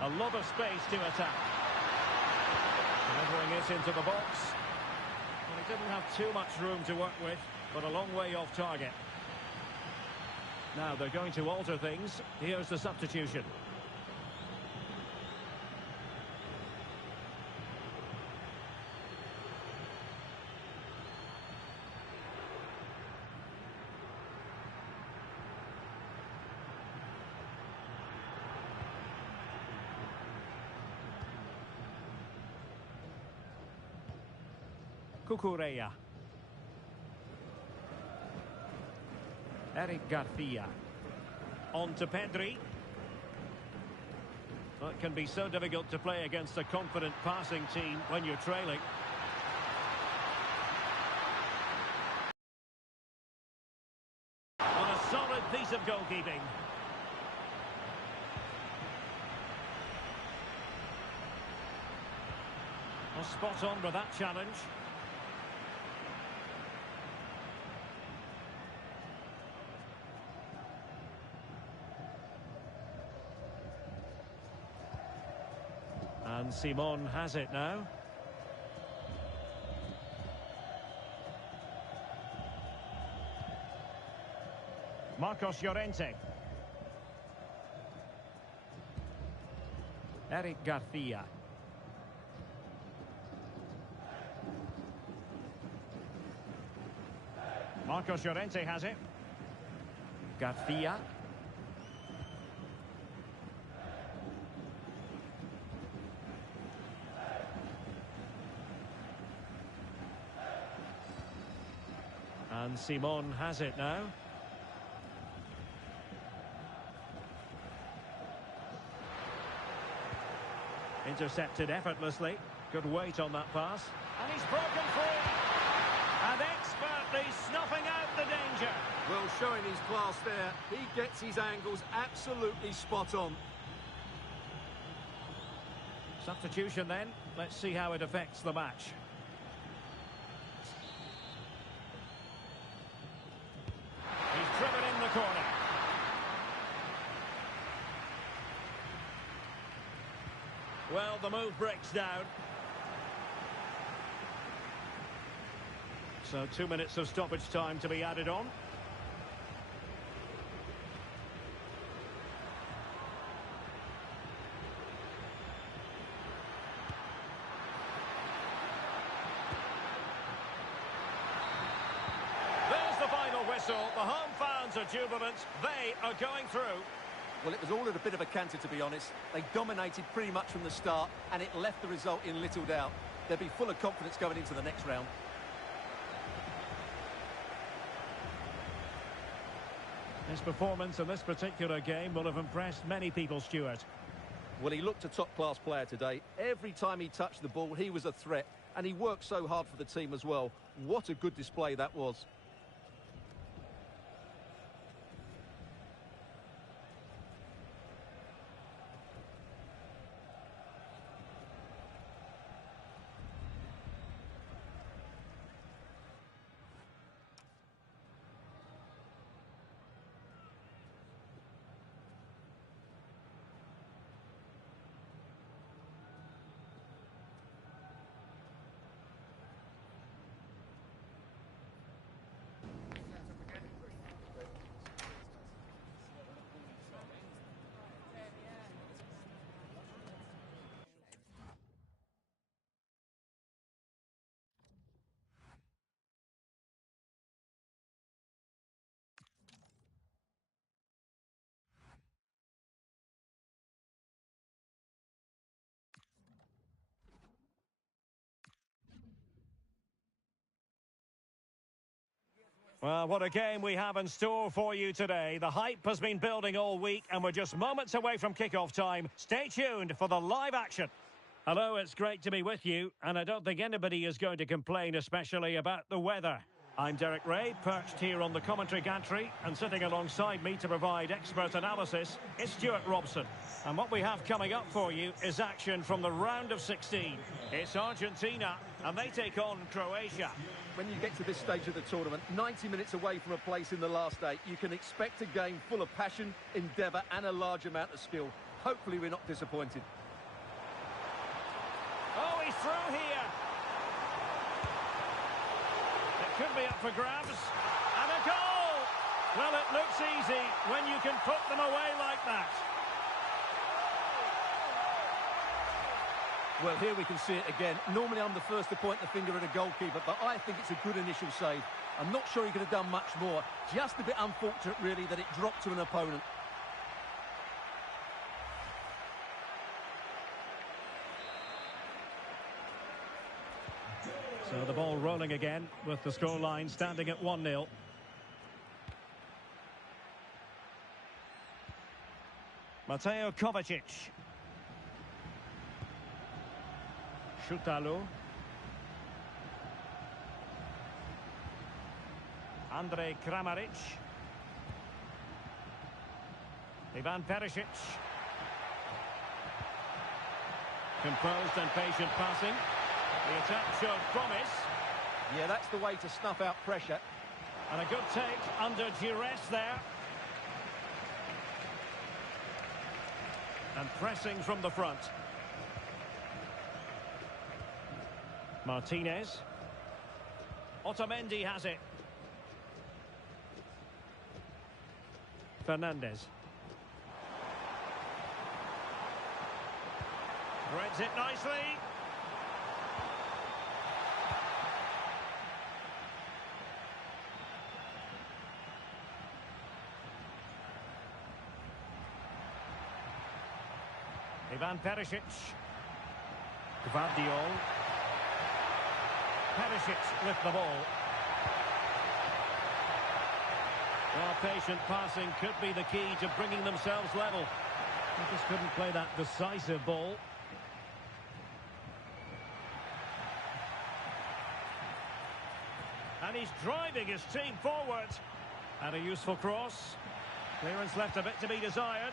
A lot of space to attack. Delivering it into the box. Well, he didn't have too much room to work with, but a long way off target. Now they're going to alter things. Here's the substitution. Cucurella. Eric Garcia. On to Pedri. Well, it can be so difficult to play against a confident passing team when you're trailing. On a solid piece of goalkeeping. spot on with that challenge. And Simon has it now. Marcos Llorente. Eric Garcia. Marcos Llorente has it. Garcia. And Simon has it now. Intercepted effortlessly. Good weight on that pass. And he's broken free. And expertly snuffing out the danger. Well, showing his class there. He gets his angles absolutely spot on. Substitution then. Let's see how it affects the match. He's driven in the corner. Well, the move breaks down. So 2 minutes of stoppage time to be added on. There's the final whistle. The home fans are jubilant. They are going through. Well, it was all at a bit of a canter, to be honest. They dominated pretty much from the start, and it left the result in little doubt. They'll be full of confidence going into the next round. His performance in this particular game will have impressed many people, Stuart. Well, he looked a top-class player today. Every time he touched the ball, he was a threat, and he worked so hard for the team as well. What a good display that was. Well, what a game we have in store for you today. The hype has been building all week, and we're just moments away from kickoff time. Stay tuned for the live action. Hello, it's great to be with you, and I don't think anybody is going to complain, especially about the weather. I'm Derek Ray, perched here on the commentary gantry, and sitting alongside me to provide expert analysis is Stuart Robson. And what we have coming up for you is action from the round of 16. It's Argentina, and they take on Croatia. When you get to this stage of the tournament, 90 minutes away from a place in the last eight, you can expect a game full of passion, endeavour and a large amount of skill. Hopefully we're not disappointed. Oh, he's through here. It could be up for grabs. And a goal! Well, it looks easy when you can put them away like that. Well, here we can see it again. Normally I'm the first to point the finger at a goalkeeper, but I think it's a good initial save. I'm not sure he could have done much more. Just a bit unfortunate, really, that it dropped to an opponent. So the ball rolling again with the scoreline standing at 1-0. Mateo Kovacic. Šutalo. Andrej Kramaric. Ivan Perisic. Composed and patient passing. The attack showed promise. Yeah, that's the way to snuff out pressure. And a good take under duress there. And pressing from the front. Martinez. Otamendi has it. Fernandez. Threads it nicely. Ivan Perisic. Gvardiol. Perisic with the ball. Well, patient passing could be the key to bringing themselves level. They just couldn't play that decisive ball. And he's driving his team forward. And a useful cross. Clearance left a bit to be desired.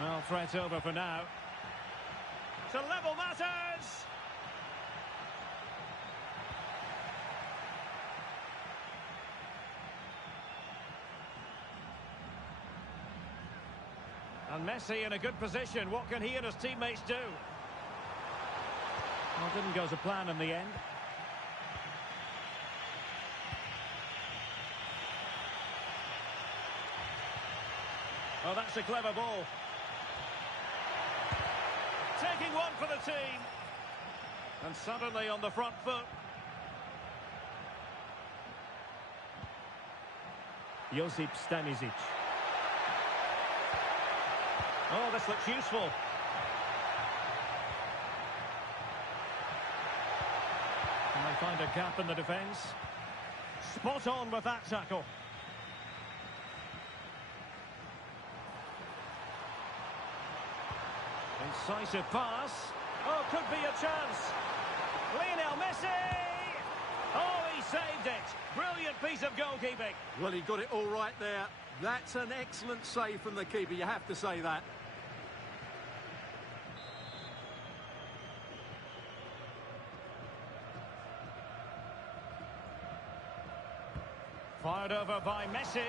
Well, threat over for now. To level matters! And Messi in a good position. What can he and his teammates do? Well, didn't go to plan in the end. Oh, that's a clever ball. Taking one for the team. And suddenly on the front foot. Josip Stanisic. Oh, this looks useful. Can they find a gap in the defence? Spot on with that tackle. Incisive pass. Oh, could be a chance. Lionel Messi! Oh, he saved it. Brilliant piece of goalkeeping. Well, he got it all right there. That's an excellent save from the keeper, you have to say that. Fired over by Messi.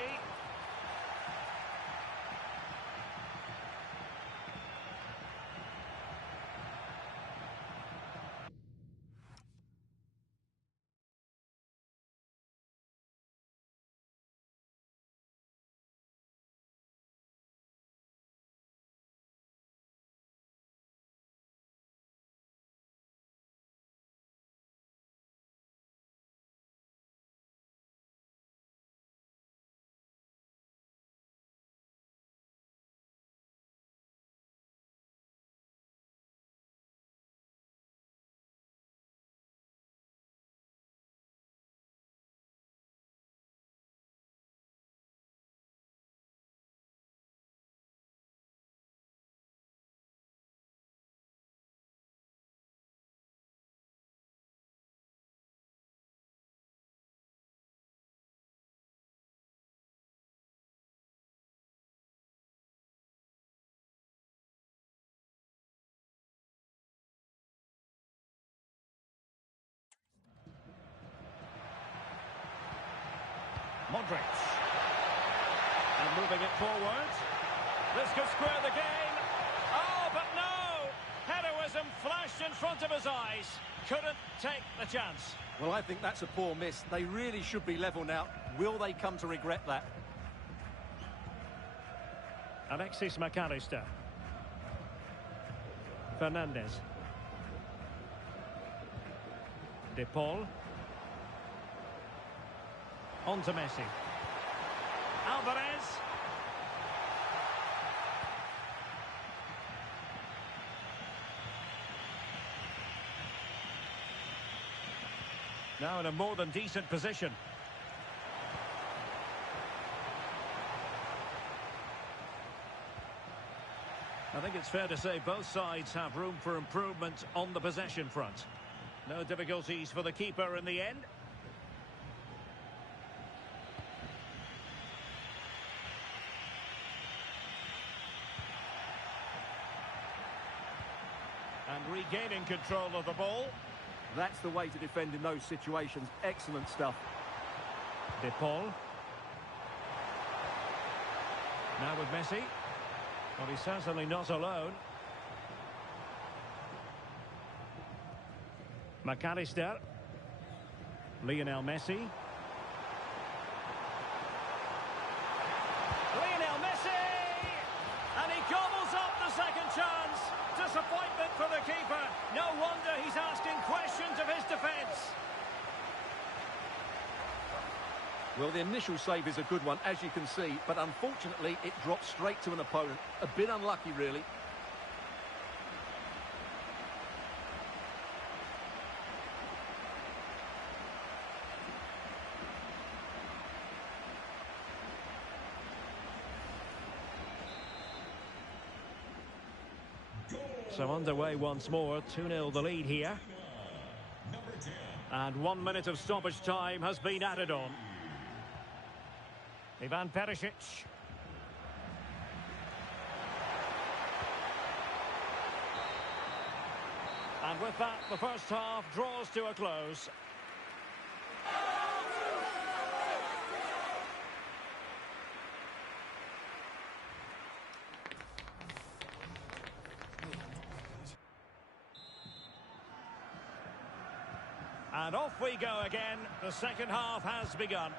Modric. And moving it forward. This could square the game. Oh, but no! Heroism flashed in front of his eyes. Couldn't take the chance. Well, I think that's a poor miss. They really should be level now. Will they come to regret that? Alexis McAllister. Fernandez. De Paul. On to Messi. Alvarez. Now in a more than decent position. I think it's fair to say both sides have room for improvement on the possession front. No difficulties for the keeper in the end. And regaining control of the ball. That's the way to defend in those situations. Excellent stuff. De Paul. Now with Messi. Well, he's certainly not alone. McAllister. Lionel Messi. Lionel Messi! And he gobbles up the second chance. Disappointment for the keeper. No wonder he's asking questions of his defence. Well, the initial save is a good one, as you can see, but unfortunately it dropped straight to an opponent. A bit unlucky, really. So underway once more, 2-0 the lead here. And 1 minute of stoppage time has been added on. Ivan Perisic. And with that, the first half draws to a close. And off we go again. The second half has begun.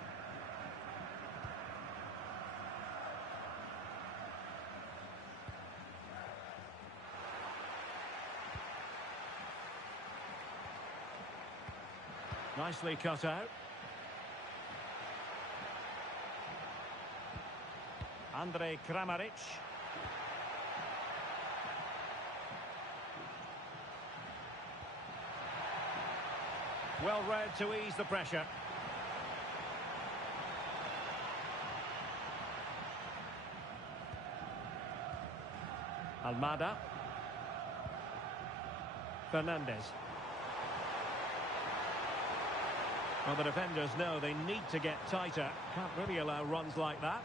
Nicely cut out. Andrej Kramaric. Well read to ease the pressure. Almada. Fernandez. Well, the defenders know they need to get tighter. Can't really allow runs like that.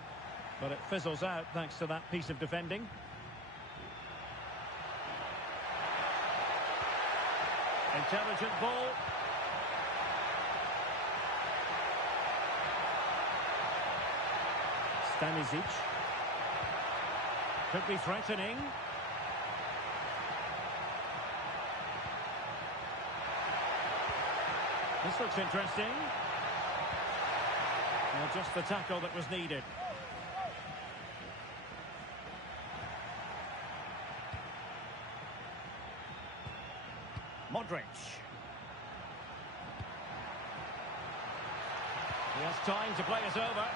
But it fizzles out thanks to that piece of defending. Intelligent ball. Stanisic. Could be threatening. This looks interesting. Well, just the tackle that was needed. Modric. He has time to play it over.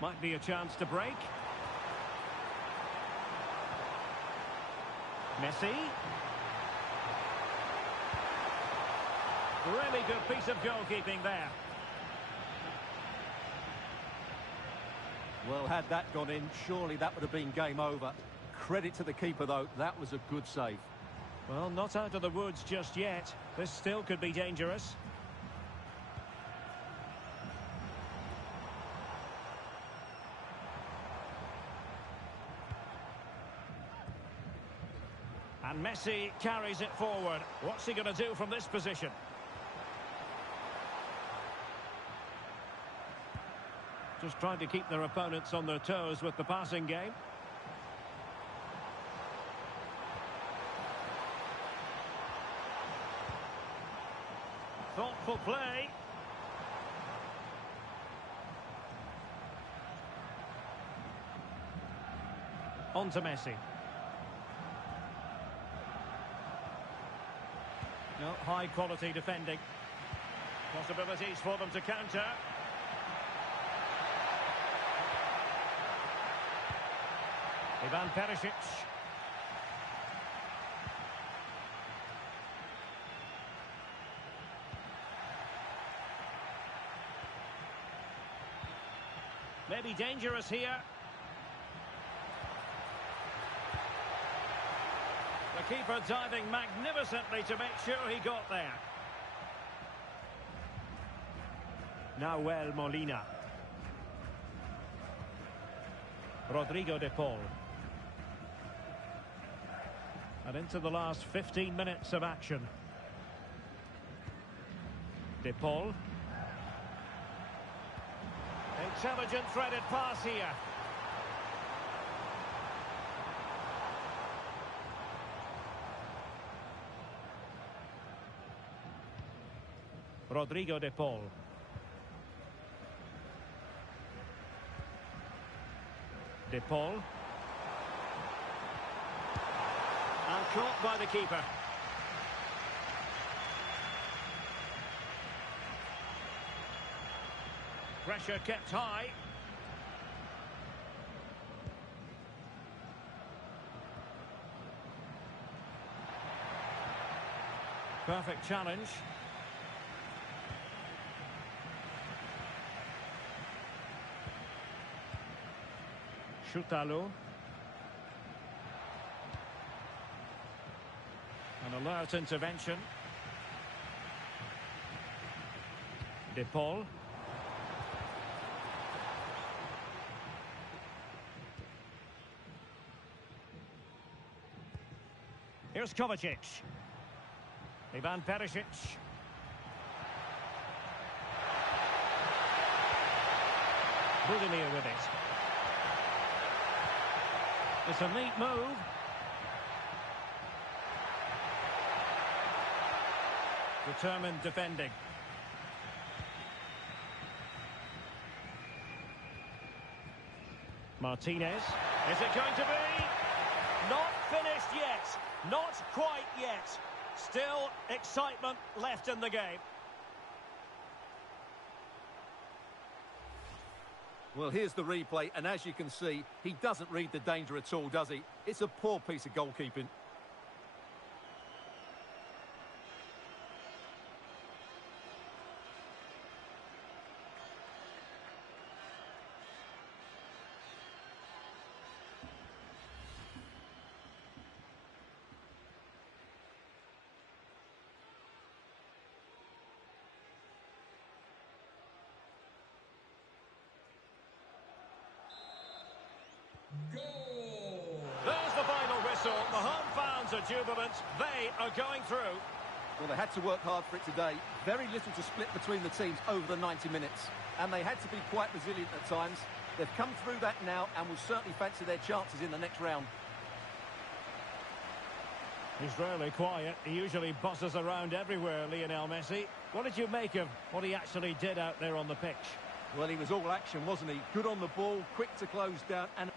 Might be a chance to break. Messi. Really good piece of goalkeeping there. Well, had that gone in, surely that would have been game over. Credit to the keeper, though. That was a good save. Well, not out of the woods just yet. This still could be dangerous. And Messi carries it forward. What's he going to do from this position? Just trying to keep their opponents on their toes with the passing game. Thoughtful play. On to Messi. No, high quality defending. Possibilities for them to counter. Ivan Perisic. Maybe dangerous here. The keeper diving magnificently to make sure he got there. Nahuel Molina. Rodrigo de Paul. And into the last 15 minutes of action. De Paul. Intelligent threaded pass here. Rodrigo De Paul. De Paul. And caught by the keeper. Pressure kept high. Perfect challenge. Shoutalo. An alert intervention. De Paul. Here's Kovacic. Ivan Perisic. Budimir with it. It's a neat move. Determined defending. Martinez. Is it going to be? Not finished yet. Not quite yet. Still excitement left in the game. Well, here's the replay, and as you can see, he doesn't read the danger at all, does he? It's a poor piece of goalkeeping. Goal! There's the final whistle. The home fans are jubilant. They are going through. Well, they had to work hard for it today. Very little to split between the teams over the 90 minutes. And they had to be quite resilient at times. They've come through that now and will certainly fancy their chances in the next round. He's rarely quiet. He usually buzzes around everywhere, Lionel Messi. What did you make of what he actually did out there on the pitch? Well, he was all action, wasn't he? Good on the ball, quick to close down and...